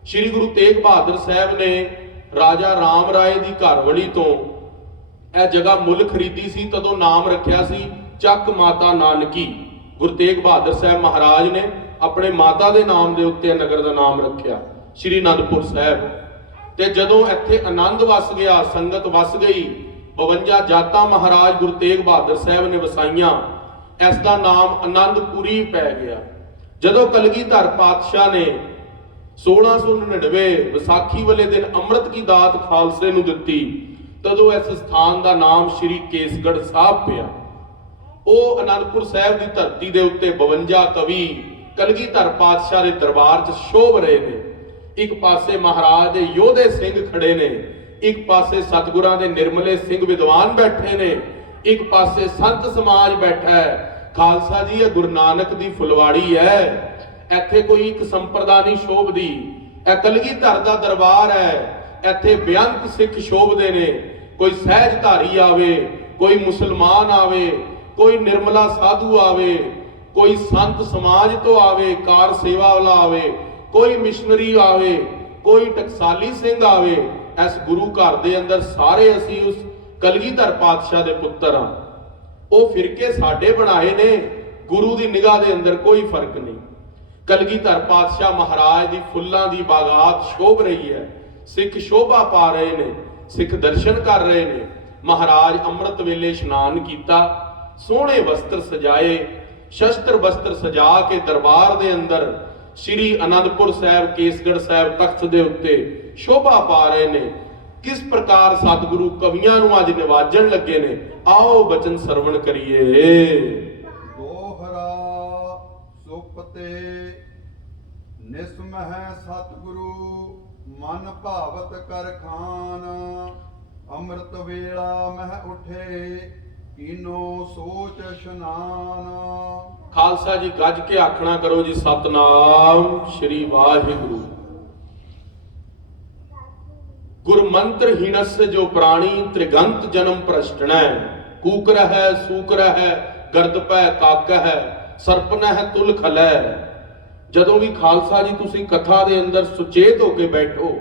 ਸ੍ਰੀ ਗੁਰੂ ਤੇਗ ਬਹਾਦਰ ਸਾਹਿਬ ਨੇ ਰਾਜਾ ਰਾਮ ਰਾਏ ਦੀ ਘਰਵਾਲੀ ਤੋਂ ਇਹ ਜਗ੍ਹਾ ਮੁੱਲ ਖਰੀਦੀ ਸੀ, ਤਦੋਂ ਨਾਮ ਰੱਖਿਆ ਸੀ ਚੱਕ ਮਾਤਾ ਨਾਨਕੀ। ਗੁਰੂ ਤੇਗ ਬਹਾਦਰ ਸਾਹਿਬ ਮਹਾਰਾਜ ਨੇ ਆਪਣੇ ਮਾਤਾ ਦੇ ਨਾਮ ਦੇ ਉੱਤੇ ਨਗਰ ਦਾ ਨਾਮ ਰੱਖਿਆ ਸ੍ਰੀ ਅਨੰਦਪੁਰ ਸਾਹਿਬ। ਤੇ ਜਦੋਂ ਇੱਥੇ ਆਨੰਦ ਵਸ ਗਿਆ, ਸੰਗਤ ਵਸ ਗਈ, 52 ਜਾਤਾਂ ਮਹਾਰਾਜ ਗੁਰੂ ਤੇਗ ਬਹਾਦਰ ਸਾਹਿਬ ਨੇ ਵਸਾਈਆਂ, ਇਸ ਦਾ ਨਾਮ ਆਨੰਦਪੁਰੀ ਪੈ ਗਿਆ। ਜਦੋਂ ਕਲਗੀਧਰ ਪਾਤਸ਼ਾਹ ਨੇ 1699 ਵਿਸਾਖੀ ਵਾਲੇ ਦਿਨ ਅੰਮ੍ਰਿਤ ਕੀ ਦਾਤ ਖਾਲਸੇ ਨੂੰ ਦਿੱਤੀ, ਤਦੋਂ ਇਸ ਸਥਾਨ ਦਾ ਨਾਮ ਸ੍ਰੀ ਕੇਸਗੜ੍ਹ ਸਾਹਿਬ ਪਿਆ। ਉਹ ਅਨੰਦਪੁਰ ਸਾਹਿਬ ਦੀ ਧਰਤੀ ਦੇ ਉੱਤੇ 52 ਕਵੀ ਕਲਗੀਧਰ ਪਾਤਸ਼ਾਹ ਦੇ ਦਰਬਾਰ 'ਚ ਸ਼ੋਭ ਰਹੇ ਨੇ। ਇੱਕ ਪਾਸੇ ਮਹਾਰਾਜ ਦੇ ਯੋਧੇ ਸਿੰਘ ਖੜੇ ਨੇ, ਇੱਕ ਪਾਸੇ ਸਤਿਗੁਰਾਂ ਦੇ ਨਿਰਮਲੇ ਸਿੰਘ ਵਿਦਵਾਨ ਬੈਠੇ ਨੇ, ਇੱਕ ਪਾਸੇ ਸੰਤ ਸਮਾਜ ਬੈਠਾ ਹੈ। ਖਾਲਸਾ ਜੀ ਇਹ ਗੁਰੂ ਨਾਨਕ ਦੀ ਫੁਲਵਾੜੀ ਹੈ, ਇੱਥੇ ਕੋਈ ਇੱਕ ਸੰਪਰਦਾ ਨਹੀਂ ਸ਼ੋਭਦੀ। ਇਹ ਕਲਗੀਧਰ ਦਾ ਦਰਬਾਰ ਹੈ, ਇੱਥੇ ਬੇਅੰਤ ਸਿੱਖ ਸ਼ੋਭਦੇ ਨੇ। ਕੋਈ ਸਹਿਜਧਾਰੀ ਆਵੇ, ਕੋਈ ਮੁਸਲਮਾਨ ਆਵੇ, ਕੋਈ ਨਿਰਮਲਾ ਸਾਧੂ ਆਵੇ, ਕੋਈ ਸੰਤ ਸਮਾਜ ਤੋਂ ਆਵੇ, ਕਾਰ ਸੇਵਾ ਵਾਲਾ ਆਵੇ, ਕੋਈ ਮਿਸ਼ਨਰੀ ਆਵੇ, ਕੋਈ ਟਕਸਾਲੀ ਸਿੰਘ ਆਵੇ, ਇਸ ਗੁਰੂ ਘਰ ਦੇ ਅੰਦਰ ਸਾਰੇ ਅਸੀਂ ਉਸ ਕਲਗੀਧਰ ਪਾਤਸ਼ਾਹ ਦੇ ਪੁੱਤਰ ਹਾਂ। ਉਹ ਫਿਰਕੇ ਸਾਡੇ ਬਣਾਏ ਨੇ, ਗੁਰੂ ਦੀ ਨਿਗਾਹ ਦੇ ਅੰਦਰ ਕੋਈ ਫਰਕ ਨਹੀਂ। ਕਲਗੀਧਰ ਪਾਤਸ਼ਾਹ ਮਹਾਰਾਜ ਦੀ ਫੁੱਲਾਂ ਦੀ ਬਾਗਾਤ ਸ਼ੋਭ ਰਹੀ ਹੈ, ਸਿੱਖ ਸ਼ੋਭਾ ਪਾ ਰਹੇ ਨੇ, ਸਿੱਖ ਦਰਸ਼ਨ ਕਰ ਰਹੇ ਨੇ। ਮਹਾਰਾਜ ਅੰਮ੍ਰਿਤ ਵੇਲੇ ਇਸ਼ਨਾਨ ਕੀਤਾ, ਸੋਹਣੇ ਵਸਤਰ ਸਜਾਏ, ਸ਼ਸਤਰ ਵਸਤਰ ਸਜਾ ਕੇ ਦਰਬਾਰ ਦੇ ਅੰਦਰ ਸ੍ਰੀ ਅਨੰਦਪੁਰ ਸਾਹਿਬ ਕੇਸਗੜ੍ਹ ਸਾਹਿਬ ਤਖਤ ਦੇ ਉੱਤੇ ਸ਼ੋਭਾ ਪਾ ਰਹੇ ਨੇ। ਕਿਸ ਪ੍ਰਕਾਰ ਸਤਿਗੁਰੂ ਕਵੀਆਂ ਨੂੰ ਅੱਜ ਨਿਵਾਜਣ ਲੱਗੇ ਨੇ, ਆਓ ਬਚਨ ਸਰਵਣ ਕਰੀਏ। ਦੋਹਰਾ ਸੁਪਤੇ ਨਿਸਮਹਿ ਸਤਿਗੁਰੂ ਮਨ ਭਾਵਤ ਕਰ ਖਾਨ। ਅੰਮ੍ਰਿਤ ਵੇਲਾ ਮਹਿ ਉਠੇ ਕੀਨੋ ਸੋਚ ਇਸ਼ਨਾਨ। ਖਾਲਸਾ ਜੀ ਗੱਜ ਕੇ ਆਖਣਾ ਕਰੋ ਜੀ, ਸਤਨਾਮ ਸ਼੍ਰੀ ਵਾਹਿਗੁਰੂ। ਗੁਰਮੰਤਰ ਹੀਣਸ ਜੋ ਪ੍ਰਾਣੀ ਤ੍ਰਿਗੰਤ ਜਨਮ ਭ੍ਰਸ਼ਟਣੈ। ਕੂਕ ਰਹਿ ਸੂਕ ਰਹਿ ਗਰਦ ਪੈ ਕਾਕ ਹੈ ਸਰਪ ਨਹਿ ਤੁਲ ਖਲੈ। ਜਦੋਂ ਵੀ ਖਾਲਸਾ ਜੀ ਤੁਸੀਂ ਕਥਾ ਦੇ ਅੰਦਰ ਸੁਚੇਤ ਹੋ ਕੇ ਬੈਠੋ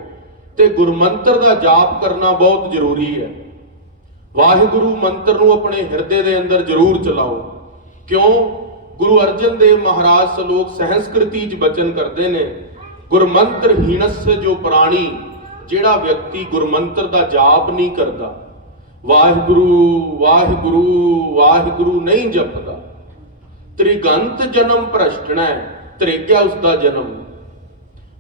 ਤੇ ਗੁਰਮੰਤਰ ਦਾ ਜਾਪ ਕਰਨਾ ਬਹੁਤ ਜ਼ਰੂਰੀ ਹੈ। ਵਾਹਿਗੁਰੂ ਮੰਤਰ ਨੂੰ ਆਪਣੇ ਹਿਰਦੇ ਦੇ ਅੰਦਰ ਜ਼ਰੂਰ ਚਲਾਓ। ਕਿਉਂ? ਗੁਰੂ ਅਰਜਨ ਦੇਵ ਮਹਾਰਾਜ ਸ਼ਲੋਕ ਸੰਸਕ੍ਰਿਤੀ 'ਚ ਬਚਨ ਕਰਦੇ ਨੇ, ਗੁਰਮੰਤਰ ਹੀਣਸ ਜੋ ਪ੍ਰਾਣੀ, ਜਿਹੜਾ ਵਿਅਕਤੀ ਗੁਰਮੰਤਰ ਦਾ ਜਾਪ ਨਹੀਂ ਕਰਦਾ, ਵਾਹਿਗੁਰੂ ਵਾਹਿਗੁਰੂ ਵਾਹਿਗੁਰੂ ਨਹੀਂ ਜਪਦਾ, ਤ੍ਰਿਗੰਤ ਜਨਮ ਭ੍ਰਸ਼ਟਣੈ, ਤ੍ਰਿਗਿਆ ਉਸ ਦਾ ਜਨਮ।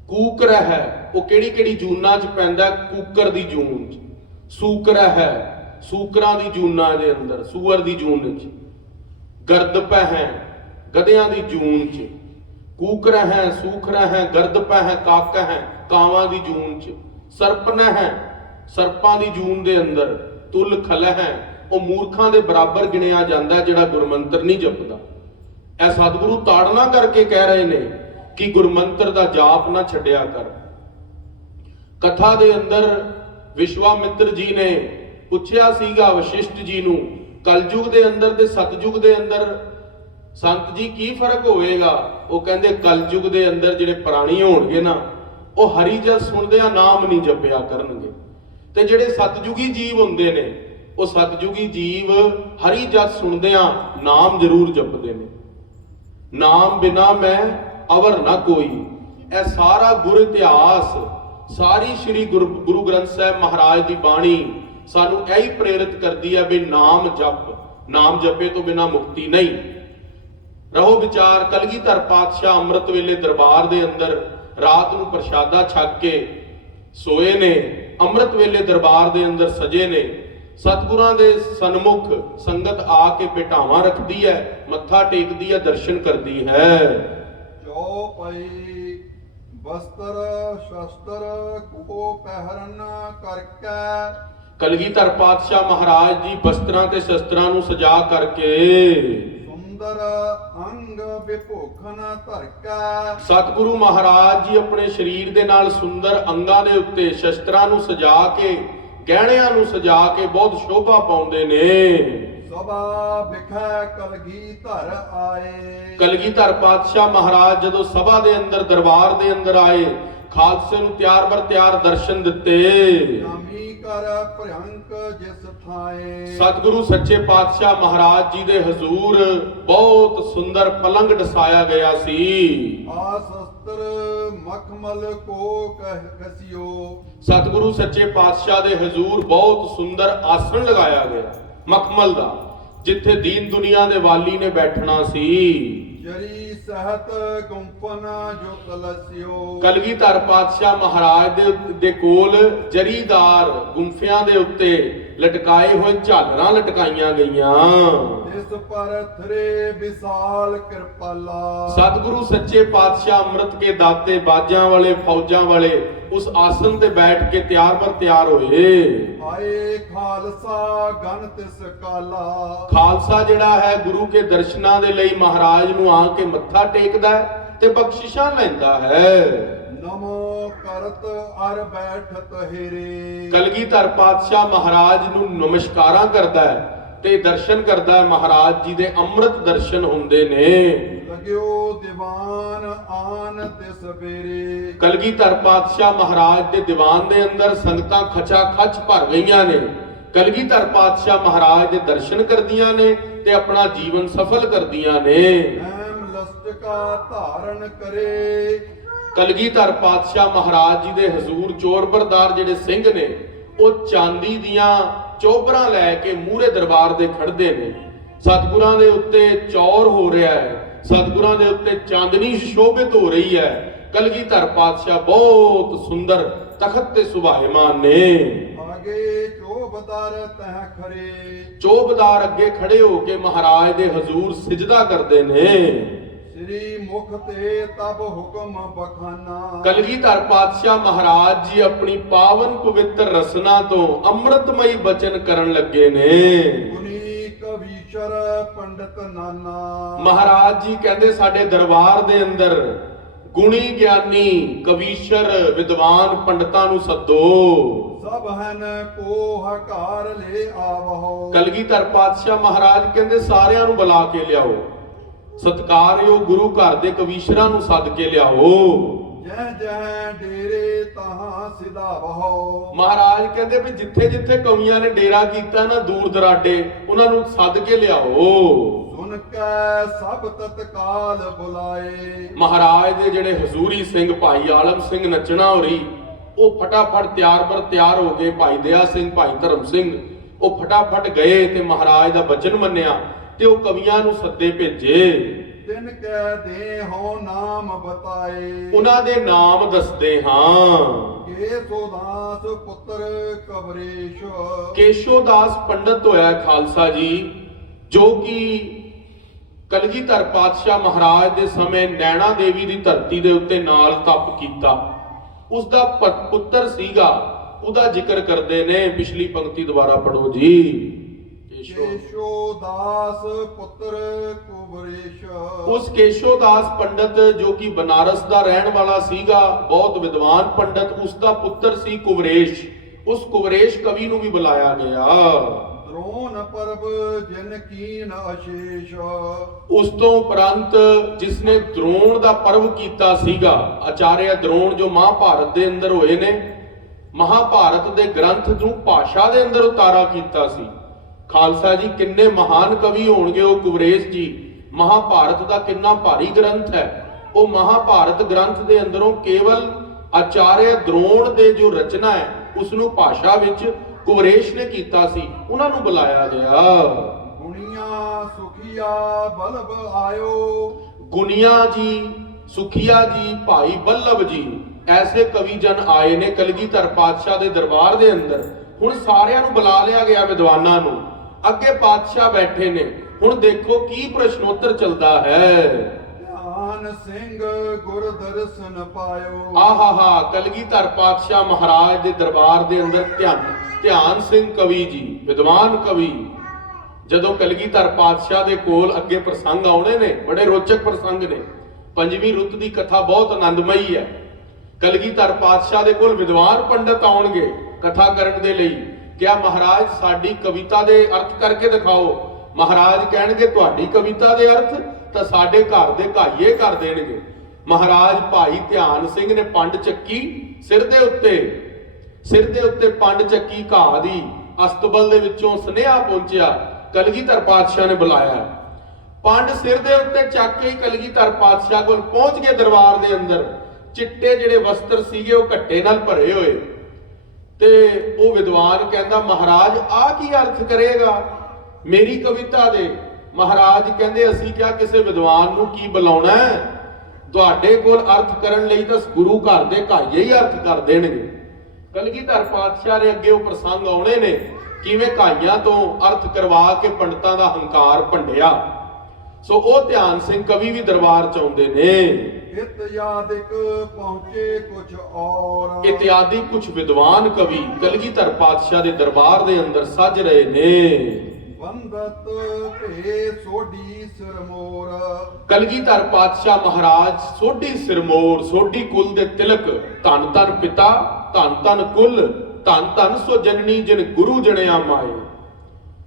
ਕੂਕ ਰਹਿ, ਉਹ ਕਿਹੜੀ ਕਿਹੜੀ ਜੂਨਾਂ 'ਚ ਪੈਂਦਾ? ਕੂਕਰ ਦੀ ਜੂਨ 'ਚ। ਸੂਕ ਰਹਿ, ਸੂਕਰਾਂ ਦੀ ਜੂਨਾਂ ਦੇ ਅੰਦਰ, ਸੂਅਰ ਦੀ ਜੂਨ 'ਚ। ਗਰਦ ਪਹਿ, ਗਧਿਆਂ ਦੀ ਜੂਨ 'ਚ। ਕੂਕ ਰਹਿ ਸੂਖ ਰਹਿ ਗਰਦ ਪਹਿ ਕਾਕ ਹੈ, ਕਾਵਾਂ ਦੀ ਜੂਨ 'ਚ। ਸਰਪ ਨਹਿ, ਸਰਪਾਂ ਦੀ ਜੂਨ ਦੇ ਅੰਦਰ। ਤੁਲ ਖਲਹਿ, ਉਹ ਮੂਰਖਾਂ ਦੇ ਬਰਾਬਰ ਗਿਣਿਆ ਜਾਂਦਾ ਜਿਹੜਾ ਗੁਰਮੰਤਰ ਨਹੀਂ ਜਪਦਾ। ਇਹ ਸਤਿਗੁਰੂ ਤਾੜਨਾ ਕਰਕੇ ਕਹਿ ਰਹੇ ਨੇ ਕਿ ਗੁਰਮੰਤਰ ਦਾ ਜਾਪ ਨਾ ਛੱਡਿਆ ਕਰ। ਕਥਾ ਦੇ ਅੰਦਰ ਵਿਸ਼ਵਾਮਿੱਤਰ ਜੀ ਨੇ ਪੁੱਛਿਆ ਸੀਗਾ ਵਸ਼ਿਸ਼ਟ ਜੀ ਨੂੰ ਕਲਯੁਗ ਦੇ ਅੰਦਰ ਤੇ ਸਤਜੁਗ ਦੇ ਅੰਦਰ ਸੰਤ ਜੀ ਕੀ ਫਰਕ ਹੋਵੇਗਾ? ਉਹ ਕਹਿੰਦੇ ਕਲਯੁਗ ਦੇ ਅੰਦਰ ਜਿਹੜੇ ਪ੍ਰਾਣੀ ਹੋਣਗੇ ਨਾ, ਉਹ ਹਰੀ ਜਲ ਸੁਣਦਿਆਂ ਨਾਮ ਨਹੀਂ ਜਪਿਆ ਕਰਨਗੇ, ਤੇ ਜਿਹੜੇ ਸਤਜੁਗੀ ਜੀਵ ਹੁੰਦੇ ਨੇ, ਉਹ ਸਤਜੁਗੀ ਜੀਵ ਹਰੀ ਜਲ ਸੁਣਦਿਆਂ ਨਾਮ ਜ਼ਰੂਰ ਜਪਦੇ ਨੇ। ਨਾਮ ਬਿਨਾ ਮੈਂ ਅਵਰ ਨਾ ਕੋਈ। ਇਹ ਸਾਰਾ ਗੁਰ ਇਤਿਹਾਸ, ਸਾਰੀ ਸ੍ਰੀ ਗੁਰੂ ਗ੍ਰੰਥ ਸਾਹਿਬ ਮਹਾਰਾਜ ਦੀ ਬਾਣੀ ਸਾਨੂੰ ਇਹੀ ਪ੍ਰੇਰਿਤ ਕਰਦੀ ਹੈ ਵੀ ਨਾਮ ਜਪ, ਨਾਮ ਜਪੇ ਤੋਂ ਬਿਨਾ ਮੁਕਤੀ ਨਹੀਂ। ਰਹੋ ਵਿਚਾਰ, ਕਲਗੀਧਰ ਪਾਤਸ਼ਾਹ ਅੰਮ੍ਰਿਤ ਵੇਲੇ ਦਰਬਾਰ ਦੇ ਅੰਦਰ ਰਾਤ ਨੂੰ ਪ੍ਰਸ਼ਾਦਾ ਛਕ ਕੇ ਸੋਏ ਨੇ, ਅੰਮ੍ਰਿਤ ਵੇਲੇ ਦਰਬਾਰ ਦੇ ਅੰਦਰ ਸਜੇ ਨੇ। ਸਤਿਗੁਰਾਂ ਦੇ ਸਨਮੁਖ ਸੰਗਤ ਆ ਕੇ ਭੇਟਾਵਾਂ ਰੱਖਦੀ ਹੈ, ਮੱਥਾ ਟੇਕਦੀ ਹੈ, ਦਰਸ਼ਨ ਕਰਦੀ ਹੈ। ਜੋ ਪਈ ਵਸਤਰ ਸ਼ਸਤਰ ਕੋ ਪਹਿਰਨ ਕਰਕੇ। ਕਲਗੀਧਰ ਪਾਤਸ਼ਾਹ ਮਹਾਰਾਜ ਜੀ ਵਸਤਰਾਂ ਤੇ ਸ਼ਸਤਰਾਂ ਨੂੰ ਸਜਾ ਕਰਕੇ ਸੁੰਦਰ ਅੰਗ ਵਿਭੂਖਨ ਧਰਕੈ। ਸਤਿਗੁਰੂ ਮਹਾਰਾਜ ਜੀ ਆਪਣੇ ਸਰੀਰ ਦੇ ਨਾਲ ਸੁੰਦਰ ਅੰਗਾਂ ਦੇ ਉੱਤੇ ਸ਼ਸਤਰਾਂ ਨੂੰ ਸਜਾ ਕੇ, ਗਹਿਣਿਆਂ ਨੂੰ ਸਜਾ ਕੇ ਬਹੁਤ ਸ਼ੋਭਾ ਪਾਉਂਦੇ ਨੇ। ਸਭਾ ਵਿਖੇ ਕਲਗੀਧਰ ਆਏ। ਕਲਗੀਧਰ ਪਾਤਸ਼ਾਹ ਮਹਾਰਾਜ ਜਦੋਂ ਸਭਾ ਦੇ ਅੰਦਰ, ਦਰਬਾਰ ਦੇ ਅੰਦਰ ਆਏ, ਖਾਲਸੇ ਨੂੰ ਤਿਆਰ ਬਰ ਤਿਆਰ ਦਰਸ਼ਨ ਦਿੱਤੇ। ਨਾਮੀ ਕਰ ਭ੍ਰੰਕ ਜਿਸ ਥਾਏ। ਸਤਿਗੁਰੂ ਸੱਚੇ ਪਾਤਸ਼ਾਹ ਮਹਾਰਾਜ ਜੀ ਦੇ ਹਜ਼ੂਰ ਬਹੁਤ ਸੁੰਦਰ ਪਲੰਗ ਡਸਾਇਆ ਗਿਆ ਸੀ। ਆ ਸ਼ਸਤਰ ਮਖਮਲ ਕੋ ਕਸਿਓ। ਸਤਿਗੁਰੂ ਸੱਚੇ ਪਾਤਸ਼ਾਹ ਦੇ ਹਜ਼ੂਰ ਬਹੁਤ ਸੁੰਦਰ ਆਸਣ ਲਗਾਇਆ ਗਿਆ ਮਖਮਲ ਦਾ, ਜਿੱਥੇ ਦੀਨ ਦੁਨੀਆ ਦੇ ਵਾਲੀ ਨੇ ਬੈਠਣਾ ਸੀ। ਜਰੀ ਸਹਤ ਗੁੰਪਨ ਜੋ ਕਲਸਿਓ। ਕਲਗੀਧਰ ਪਾਤਸ਼ਾਹ ਮਹਾਰਾਜ ਦੇ ਕੋਲ ਜਰੀਦਾਰ ਗੁੰਫਿਆਂ ਦੇ ਉੱਤੇ ਲਟਕਾਏ ਹੋਏ ਝਾਲਰਾਂ ਲਟਕਾਈਆਂ ਗਈਆਂ। ਇਸ ਪਰ ਥਰੇ ਵਿਸਾਲ ਕਿਰਪਾਲਾ। ਸਤਿਗੁਰੂ ਸੱਚੇ ਪਾਤਸ਼ਾਹ ਅੰਮ੍ਰਿਤ ਕੇ ਦਾਤੇ, ਬਾਜਾਂ ਵਾਲੇ, ਫੌਜਾਂ ਵਾਲੇ ਉਸ ਆਸਨ ਤੇ ਬੈਠ ਕੇ ਤਿਆਰ ਬਰ ਤਿਆਰ ਹੋਏ। ਆਏ ਖਾਲਸਾ ਗਨ ਤਿਸ ਕਾਲਾ। ਖਾਲਸਾ ਜਿਹੜਾ ਹੈ ਗੁਰੂ ਕੇ ਦਰਸ਼ਨਾਂ ਦੇ ਲਈ ਮਹਾਰਾਜ ਨੂੰ ਆ ਕੇ ਮੱਥਾ ਟੇਕਦਾ ਹੈ ਤੇ ਬਖਸ਼ਿਸ਼ਾਂ ਲੈਂਦਾ ਹੈ। ਨਮੋ ਕਰਤ ਅਰ ਬੈਠਤ ਹੀਰੇ। ਕਲਗੀਧਰ ਪਾਤਸ਼ਾਹ ਮਹਾਰਾਜ ਨੂੰ ਨਮਸਕਾਰਾਂ ਕਰਦਾ ਹੈ ਤੇ ਦਰਸ਼ਨ ਕਰਦਾ ਹੈ। ਮਹਾਰਾਜ ਜੀ ਦੇ ਅੰਮ੍ਰਿਤ ਦਰਸ਼ਨ ਹੁੰਦੇ ਨੇ। ਲਗਿਓ ਦੀਵਾਨ ਆਨ ਤਿਸ ਬੇਰੇ। ਕਲਗੀਧਰ ਪਾਤਸ਼ਾਹ ਮਹਾਰਾਜ ਦੇ ਦੀਵਾਨ ਦੇ ਅੰਦਰ ਸੰਗਤਾਂ ਖਚਾ ਖਚ ਭਰ ਗਈਆਂ ਨੇ। ਕਲਗੀਧਰ ਪਾਤਸ਼ਾਹ ਮਹਾਰਾਜ ਦੇ ਦਰਸ਼ਨ ਕਰਦੀਆਂ ਨੇ ਤੇ ਆਪਣਾ ਜੀਵਨ ਸਫਲ ਕਰਦੀਆਂ ਨੇ। ਐਮ ਲਸਟਕਾ ਧਾਰਨ ਕਰੇ। ਕਲਗੀਧਰ ਪਾਤਸ਼ਾਹ ਮਹਾਰਾਜ ਜੀ ਦੇ ਹਜ਼ੂਰ ਚੋਰਬਰਦਾਰ ਜਿਹੜੇ ਸਿੰਘ ਨੇ, ਉਹ ਚਾਂਦੀ ਦੀਆਂ ਚੋਬਰਾਂ ਲੈ ਕੇ ਮੂਹਰੇ ਦਰਬਾਰ ਦੇ ਖੜਦੇ ਨੇ। ਸਤਿਗੁਰਾਂ ਦੇ ਉੱਤੇ ਚੌਰ ਹੋ ਰਿਹਾ ਹੈ, ਸਤਿਗੁਰਾਂ ਦੇ ਉੱਤੇ ਚਾਂਦਨੀ ਸ਼ੋਭਿਤ ਹੋ ਰਹੀ ਹੈ। ਕਲਗੀਧਰ ਪਾਤਸ਼ਾਹ ਬਹੁਤ ਸੁੰਦਰ ਤਖਤ ਤੇ ਸੁਭਾਇਮਾਨ ਨੇ। ਆਗੇ ਚੋਬਦਾਰ ਤਹ ਖਰੇ। ਚੋਬਦਾਰ ਅੱਗੇ ਖੜੇ ਹੋ ਕੇ ਮਹਾਰਾਜ ਦੇ ਹਜ਼ੂਰ ਸਿਜਦਾ ਕਰਦੇ ਨੇ। ਸ੍ਰੀ ਮੁਖ ਤੇ ਤਬ ਹੁਕਮ ਬਖਾਨਾ। ਕਲਗੀਧਰ ਪਾਤਸ਼ਾਹ ਮਹਾਰਾਜ ਜੀ ਆਪਣੀ ਪਾਵਨ ਪਵਿੱਤਰ ਰਸਨਾ ਤੋਂ ਅੰਮ੍ਰਿਤਮਈ ਬਚਨ ਕਰਨ ਲੱਗੇ ਨੇ। ਗੁਨੀ ਕਵੀਸ਼ਰ ਪੰਡਤ ਨਾਨਾ। ਮਹਾਰਾਜ ਜੀ ਕਹਿੰਦੇ ਸਾਡੇ ਦਰਬਾਰ ਦੇ ਅੰਦਰ ਗੁਣੀ ਗਿਆਨੀ ਕਵੀਸ਼ਰ ਵਿਦਵਾਨ ਪੰਡਤਾਂ ਨੂੰ ਸੱਦੋ। ਸਭ ਹਨ ਕੋ ਹਕਾਰ ਲੈ ਆਵਹੋ। ਕਲਗੀਧਰ ਪਾਤਸ਼ਾਹ ਮਹਾਰਾਜ ਕਹਿੰਦੇ ਸਾਰਿਆਂ ਨੂੰ ਬੁਲਾ ਕੇ ਲਿਆਓ। ਸਤਿਕਾਰਯੋਗ ਗੁਰੂ ਘਰ ਦੇ ਕਵੀਸ਼ਰਾਂ ਨੂੰ ਸੱਦ ਕੇ ਲਿਆਓ। ਜਹ ਜਹ ਡੇਰੇ ਤਹਾਂ ਸਿਧਾਵਹੋ। ਮਹਾਰਾਜ ਕਹਿੰਦੇ ਵੀ ਜਿੱਥੇ ਜਿੱਥੇ ਕਵੀਆਂ ਨੇ ਡੇਰਾ ਕੀਤਾ ਨਾ ਦੂਰ ਦਰਾਡੇ, ਉਹਨਾਂ ਨੂੰ ਸੱਦ ਕੇ ਲਿਆਓ। ਸੁਨ ਕੈ ਸਭ ਤਤਕਾਲ ਬੁਲਾਏ। ਮਹਾਰਾਜ ਦੇ ਜਿਹੜੇ ਹਜ਼ੂਰੀ ਸਿੰਘ ਭਾਈ ਆਲਮ ਸਿੰਘ ਨੱਚਣਾ ਹੋਰੀ, ਉਹ ਫਟਾਫਟ ਤਿਆਰ ਬਰ ਤਿਆਰ ਹੋ ਗਏ। ਭਾਈ ਦਇਆ ਸਿੰਘ, ਭਾਈ ਧਰਮ ਸਿੰਘ, ਉਹ ਫਟਾਫਟ ਗਏ ਤੇ ਮਹਾਰਾਜ ਦਾ ਬਚਨ ਮੰਨਿਆ ਤੇ ਉਹ ਕਵੀਆਂ ਨੂੰ ਸੱਦੇ ਭੇਜੇ। ਤਿਨ ਕੈ ਦੇ ਹੋ ਨਾਮ ਬਤਾਏ। ਉਹਨਾਂ ਦੇ ਨਾਮ ਦੱਸਦੇ ਹਾਂ। ਕੇਸੋਦਾਸ ਪੁੱਤਰ ਕਬਰੇਸ਼। ਕੇਸ਼ੋਦਾਸ ਪੰਡਤ ਹੋਇਆ ਖਾਲਸਾ ਜੀ, ਜੋ ਕਿ ਕਲਗੀਧਰ ਪਾਤਸ਼ਾਹ ਮਹਾਰਾਜ ਦੇ ਸਮੇਂ ਨੈਣਾ ਦੇਵੀ ਦੀ ਧਰਤੀ ਦੇ ਉੱਤੇ ਨਾਲ ਤਪ ਕੀਤਾ। ਉਸ ਦਾ ਪੁੱਤਰ ਸੀਗਾ, ਉਹਦਾ ਜ਼ਿਕਰ ਕਰਦੇ ਨੇ। ਪਿਛਲੀ ਪੰਕਤੀ ਦੁਬਾਰਾ ਪੜੋ ਜੀ। ਕੇਸ਼ੋਦਾਸ ਪੁੱਤਰ ਕੁਬਰੇਸ਼। ਉਸ ਕੇਸ਼ੋਦਾਸ ਪੰਡਤ ਜੋ ਕਿ ਬਨਾਰਸ ਦਾ ਰਹਿਣ ਵਾਲਾ ਸੀਗਾ, ਬਹੁਤ ਵਿਦਵਾਨ ਪੰਡਤ, ਉਸ ਦਾ ਪੁੱਤਰ ਸੀ ਕੁਬਰੇਸ਼। ਉਸ ਕੁਬਰੇਸ਼ ਕਵੀ ਨੂੰ ਵੀ ਬੁਲਾਇਆ ਗਿਆ। द्रोण परब जिन कीन अशेष ਉਸ ਤੋਂ ਉਪਰੰਤ ਜਿਸਨੇ ਦ੍ਰੋਣ ਦਾ ਪਰਵ ਕੀਤਾ ਸੀਗਾ, ਆਚਾਰਿਆ ਦ੍ਰੋਣ ਜੋ ਮਹਾਭਾਰਤ ਦੇ ਅੰਦਰ ਹੋਏ ਨੇ, ਮਹਾਭਾਰਤ ਦੇ ਗ੍ਰੰਥ ਨੂੰ ਭਾਸ਼ਾ ਦੇ ਅੰਦਰ ਉਤਾਰਾ ਕੀਤਾ ਸੀ। ਖਾਲਸਾ ਜੀ ਕਿੰਨੇ ਮਹਾਨ ਕਵੀ ਹੋਣਗੇ ਉਹ ਕੁਵਰੇਸ਼ ਜੀ, ਮਹਾਭਾਰਤ ਦਾ ਕਿੰਨਾ ਭਾਰੀ ਗ੍ਰੰਥ ਹੈ। ਉਹ ਮਹਾਭਾਰਤ ਗ੍ਰੰਥ ਦੇ ਅੰਦਰੋਂ ਕੇਵਲ ਆਚਾਰਿਆ ਦ੍ਰੋਣ ਦੇ ਜੋ ਰਚਨਾ ਹੈ ਉਸ ਨੂੰ ਭਾਸ਼ਾ ਵਿੱਚ ਕੁਵਰੇਸ਼ ਨੇ ਕੀਤਾ ਸੀ, ਉਹਨਾਂ ਨੂੰ ਬੁਲਾਇਆ ਗਿਆ। गुणिया सुखिया बल्ब आयो ਗੁਨੀਆ ਜੀ, ਸੁਖੀਆ ਜੀ, ਭਾਈ ਬੱਲਭ ਜੀ, ਐਸੇ ਕਵੀ ਜਨ ਆਏ ਨੇ ਕਲਗੀਧਰ ਪਾਤਸ਼ਾਹ ਦੇ ਦਰਬਾਰ ਦੇ ਅੰਦਰ। ਹੁਣ ਸਾਰਿਆਂ ਨੂੰ ਬੁਲਾ ਲਿਆ ਗਿਆ, ਵਿਦਵਾਨਾਂ ਨੂੰ। ਅੱਗੇ ਪਾਤਸ਼ਾਹ ਬੈਠੇ ਨੇ। ਹੁਣ ਦੇਖੋ ਕੀ ਪ੍ਰਸ਼ਨੋਤਰ ਚੱਲਦਾ ਹੈ। ध्यान सिंह गुर दर्शन पायो ਆਹਾਹਾ, ਕਲਗੀਧਰ ਪਾਤਸ਼ਾਹ ਮਹਾਰਾਜ ਦੇ ਦਰਬਾਰ ਦੇ ਅੰਦਰ ਧਿਆਨ ਸਿੰਘ ਕਵੀ ਜੀ, ਵਿਦਵਾਨ ਕਵੀ, ਜਦੋਂ ਕਲਗੀਧਰ ਪਾਤਸ਼ਾਹ ਦੇ ਕੋਲ ਅੱਗੇ ਪ੍ਰਸੰਗ ਆਉਣੇ ਨੇ, ਬੜੇ ਰੋਚਕ ਪ੍ਰਸੰਗ ਨੇ। ਪੰਜਵੀਂ ਰੁੱਤ ਦੀ ਕਥਾ ਬਹੁਤ ਆਨੰਦਮਈ ਹੈ। ਕਲਗੀਧਰ ਪਾਤਸ਼ਾਹ ਦੇ ਕੋਲ ਵਿਦਵਾਨ ਪੰਡਤ ਆਉਣਗੇ ਕਥਾ ਕਰਨ ਦੇ ਲਈ। ਕਿਹਾ ਮਹਾਰਾਜ ਸਾਡੀ ਕਵਿਤਾ ਦੇ ਅਰਥ ਕਰਕੇ ਦਿਖਾਓ। ਮਹਾਰਾਜ ਕਹਿਣਗੇ ਤੁਹਾਡੀ ਕਵਿਤਾ ਦੇ ਅਰਥ ਤਾਂ ਸਾਡੇ ਘਰ ਦੇ ਘਾਈਏ ਕਰ ਦੇਣਗੇ। ਮਹਾਰਾਜ ਭਾਈ ਧਿਆਨ ਸਿੰਘ ਨੇ ਪੰਡ ਚੱਕੀ ਸਿਰ ਦੇ ਉੱਤੇ ਪੰਡ ਚੱਕੀ ਘਾਹ ਦੀ, ਅਸਤਬਲ ਦੇ ਵਿੱਚੋਂ ਸੁਨੇਹਾ ਪਹੁੰਚਿਆ, ਕਲਗੀਧਰ ਪਾਤਸ਼ਾਹ ਨੇ ਬੁਲਾਇਆ। ਪੰਡ ਸਿਰ ਦੇ ਉੱਤੇ ਚੱਕ ਕੇ ਕਲਗੀਧਰ ਪਾਤਸ਼ਾਹ ਕੋਲ ਪਹੁੰਚ ਗਏ ਦਰਬਾਰ ਦੇ ਅੰਦਰ। ਚਿੱਟੇ ਜਿਹੜੇ ਵਸਤਰ ਸੀਗੇ ਉਹ ਘੱਟੇ ਨਾਲ ਭਰੇ ਹੋਏ, ਤੇ ਉਹ ਵਿਦਵਾਨ ਕਹਿੰਦਾ ਮਹਾਰਾਜ ਆਹ ਕੀ ਅਰਥ ਕਰੇਗਾ ਮੇਰੀ ਕਵਿਤਾ ਦੇ? ਮਹਾਰਾਜ ਕਹਿੰਦੇ ਅਸੀਂ ਕਿਹਾ ਕਿਸੇ ਵਿਦਵਾਨ ਨੂੰ ਕੀ ਬੁਲਾਉਣਾ ਹੈ, ਤੁਹਾਡੇ ਕੋਲ ਅਰਥ ਕਰਨ ਲਈ ਤਾਂ ਗੁਰੂ ਘਰ ਦੇ ਘਾਈਏ ਹੀ ਅਰਥ ਕਰ ਦੇਣਗੇ। ਕਲਗੀਧਰ ਪਾਤਸ਼ਾਹ ਨੇ ਅੱਗੇ ਉਹ ਪ੍ਰਸੰਗ ਆਉਣੇ ਨੇ, ਕਿਵੇਂ ਘਾਈਆਂ ਤੋਂ ਅਰਥ ਕਰਵਾ ਕੇ ਪੰਡਤਾਂ ਦਾ ਹੰਕਾਰ ਭੰਡਿਆ। ਸੋ ਉਹ ਧਿਆਨ ਸਿੰਘ ਕਵੀ ਵੀ ਦਰਬਾਰ ਚ ਆਉਂਦੇ ਨੇ। इत्यादिक पहुंचे कुछ और ਇਤਿਆਦੀ ਕੁਝ ਵਿਦਵਾਨ ਕਵੀ ਕਲਗੀਧਰ ਪਾਤਸ਼ਾਹ ਦੇ ਦਰਬਾਰ ਦੇ ਅੰਦਰ ਸੱਜ ਰਹੇ ਨੇ। बंदत भे सोडी सिरमोर ਕਲਗੀਧਰ ਪਾਤਸ਼ਾਹ ਮਹਾਰਾਜ ਸੋਢੀ ਸਿਰਮੌਰ, ਸੋਢੀ ਕੁਲ ਦੇ ਤਿਲਕ, ਧੰਨ ਧੰਨ ਪਿਤਾ, ਧੰਨ ਧੰਨ ਕੁਲ, ਧੰਨ ਧੰਨ ਸੋ ਜਨਨੀ ਜਿਨ ਗੁਰੂ ਜਣਿਆ ਮਾਏ।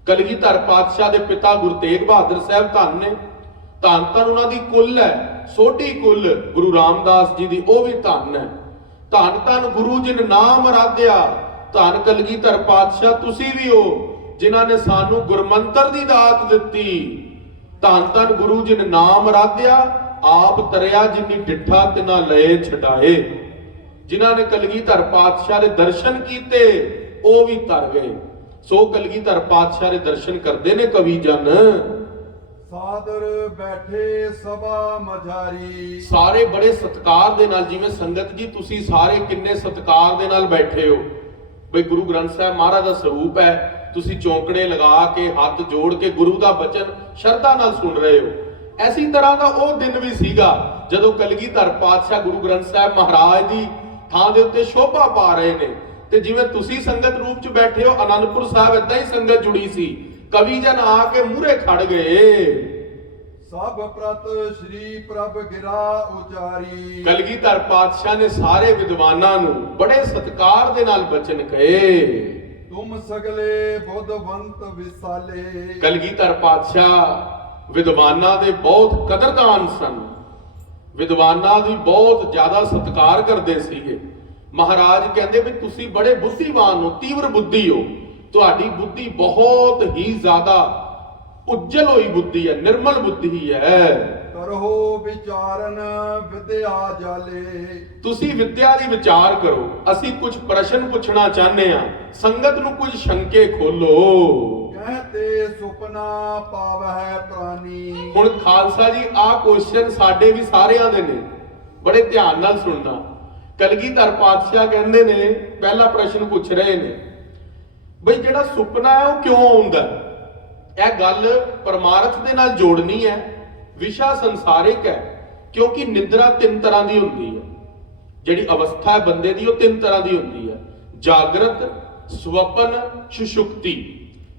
ਕਲਗੀਧਰ ਪਾਤਸ਼ਾਹ ਦੇ ਪਿਤਾ ਗੁਰੂ ਤੇਗ ਬਹਾਦਰ ਸਾਹਿਬ ਧੰਨ ਨੇ, ਧੰਨ ਧੰਨ ਉਹਨਾਂ ਦੀ ਕੁਲ ਹੈ, ਸੋਢੀ ਕੁਲ ਗੁਰੂ ਰਾਮਦਾਸ ਜੀ ਦੀ, ਉਹ ਵੀ ਧੰਨ ਹੈ। ਧੰਨ ਧੰਨ ਗੁਰੂ ਜਿਨ ਨਾਮ ਅਰਾਧਿਆ, ਧੰਨ ਕਲਗੀਧਰ ਪਾਤਸ਼ਾਹ ਤੁਸੀਂ ਵੀ ਹੋ ਜਿਨ੍ਹਾਂ ਨੇ ਸਾਨੂੰ ਗੁਰਮੰਤਰ ਦੀ ਦਾਤ ਦਿੱਤੀ। ਧੰਨ ਧੰਨ ਗੁਰੂ ਜਿਨ ਨਾਮ ਅਰਾਧਿਆ, ਆਪ ਤਰਿਆ ਜਿਨੀ ਡਿੱਠਾ ਤਿਨਾ ਲਏ ਛਡਾਏ। ਜਿਨ੍ਹਾਂ ਨੇ ਕਲਗੀਧਰ ਪਾਤਸ਼ਾਹ ਦੇ ਦਰਸ਼ਨ ਕੀਤੇ ਉਹ ਵੀ ਤਰ ਗਏ। ਸੋ ਕਲਗੀਧਰ ਪਾਤਸ਼ਾਹ ਦੇ ਦਰਸ਼ਨ ਕਰਦੇ ਨੇ ਕਵੀ ਜਨ। सादर बैठे सभा मझारी ਸਾਰੇ ਬੜੇ ਸਤਿਕਾਰ ਦੇ ਨਾਲ, ਜਿਵੇਂ ਸੰਗਤ ਜੀ ਤੁਸੀਂ ਸਾਰੇ ਕਿੰਨੇ ਸਤਿਕਾਰ ਦੇ ਨਾਲ ਬੈਠੇ ਹੋ। ਬਈ ਗੁਰੂ ਗ੍ਰੰਥ ਸਾਹਿਬ ਮਹਾਰਾਜ ਦਾ ਸਰੂਪ ਹੈ, ਤੁਸੀਂ ਚੌਂਕੜੇ ਲਗਾ ਕੇ ਹੱਥ ਜੋੜ ਕੇ ਗੁਰੂ ਦਾ ਬਚਨ ਸ਼ਰਧਾ ਨਾਲ ਸੁਣ ਰਹੇ ਹੋ। ਐਸੀ ਤਰ੍ਹਾਂ ਦਾ ਉਹ ਦਿਨ ਵੀ ਸੀਗਾ ਜਦੋਂ ਕਲਗੀਧਰ ਪਾਤਸ਼ਾਹ ਗੁਰੂ ਗ੍ਰੰਥ ਸਾਹਿਬ ਮਹਾਰਾਜ ਦੀ ਥਾਂ ਦੇ ਉੱਤੇ ਸ਼ੋਭਾ ਪਾ ਰਹੇ ਨੇ। ਤੇ ਜਿਵੇਂ ਤੁਸੀਂ ਸੰਗਤ ਰੂਪ ਚ ਬੈਠੇ ਹੋ, ਆਨੰਦਪੁਰ ਸਾਹਿਬ ਏਦਾਂ ਹੀ ਸੰਗਤ ਜੁੜੀ ਸੀ। ਕਵੀ ਜਨ ਆ ਕੇ ਮੂਹਰੇ ਖੜ ਗਏ। सब प्रत श्री प्रभ गिरा उचारी ਕਲਗੀਧਰ ਪਾਤਸ਼ਾਹ ਨੇ ਸਾਰੇ ਵਿਦਵਾਨਾਂ ਨੂੰ ਬੜੇ ਸਤਿਕਾਰ ਦੇ ਨਾਲ ਬਚਨ ਕਹੇ। तुम सगले बुद्धवंत विसाले ਕਲਗੀਧਰ ਪਾਤਸ਼ਾਹ ਵਿਦਵਾਨਾਂ ਦੇ ਬਹੁਤ ਕਦਰਦਾਨ ਸਨ, ਵਿਦਵਾਨਾਂ ਦੀ ਬਹੁਤ ਜ਼ਿਆਦਾ ਸਤਿਕਾਰ ਕਰਦੇ ਸੀਗੇ। ਮਹਾਰਾਜ ਕਹਿੰਦੇ ਵੀ ਤੁਸੀਂ ਬੜੇ ਬੁੱਧੀਵਾਨ ਹੋ, ਤੀਵਰ ਬੁੱਧੀ ਹੋ, ਤੁਹਾਡੀ ਬੁੱਧੀ ਬਹੁਤ ਹੀ ਜ਼ਿਆਦਾ ਉੱਜਲ ਹੋਈ ਬੁੱਧੀ ਹੈ, ਨਿਰਮਲ ਬੁੱਧੀ ਹੈ। करहो विचारन विद्या जाले ਤੁਸੀਂ ਵਿਦਿਆ ਦੀ ਵਿਚਾਰ ਕਰੋ। ਅਸੀਂ ਕੁਝ ਪ੍ਰਸ਼ਨ ਪੁੱਛਣਾ ਚਾਹੁੰਦੇ ਆ, ਸੰਗਤ ਨੂੰ ਕੁਝ ਸ਼ੰਕੇ ਖੋਲੋ। कहते सुपना पावै प्राणी ਹੁਣ ਖਾਲਸਾ ਜੀ ਆਹ ਕੁਐਸਚਨ ਸਾਡੇ ਵੀ ਸਾਰਿਆਂ ਦੇ ਨੇ, ਬੜੇ ਧਿਆਨ ਨਾਲ ਸੁਣਨਾ। ਕਲਗੀਧਰ ਪਾਤਸ਼ਾਹ ਕਹਿੰਦੇ ਨੇ, ਪਹਿਲਾ ਪ੍ਰਸ਼ਨ ਪੁੱਛ ਰਹੇ ਨੇ ਬਈ ਜਿਹੜਾ ਸੁਪਨਾ ਹੈ ਉਹ ਕਿਉਂ ਆਉਂਦਾ? ਇਹ ਗੱਲ ਪਰਮਾਰਥ ਦੇ ਨਾਲ ਜੋੜਨੀ ਹੈ, ਵਿਸ਼ਾ ਸੰਸਾਰਿਕ ਹੈ। ਕਿਉਂਕਿ ਨਿਦਰਾ ਤਿੰਨ ਤਰ੍ਹਾਂ ਦੀ ਹੁੰਦੀ ਹੈ, ਜਿਹੜੀ ਅਵਸਥਾ ਹੈ ਬੰਦੇ ਦੀ ਉਹ ਤਿੰਨ ਤਰ੍ਹਾਂ ਦੀ ਹੁੰਦੀ ਹੈ, ਜਾਗਰਤ, ਸਵਪਨ, ਸੁਸ਼ੁਪਤੀ।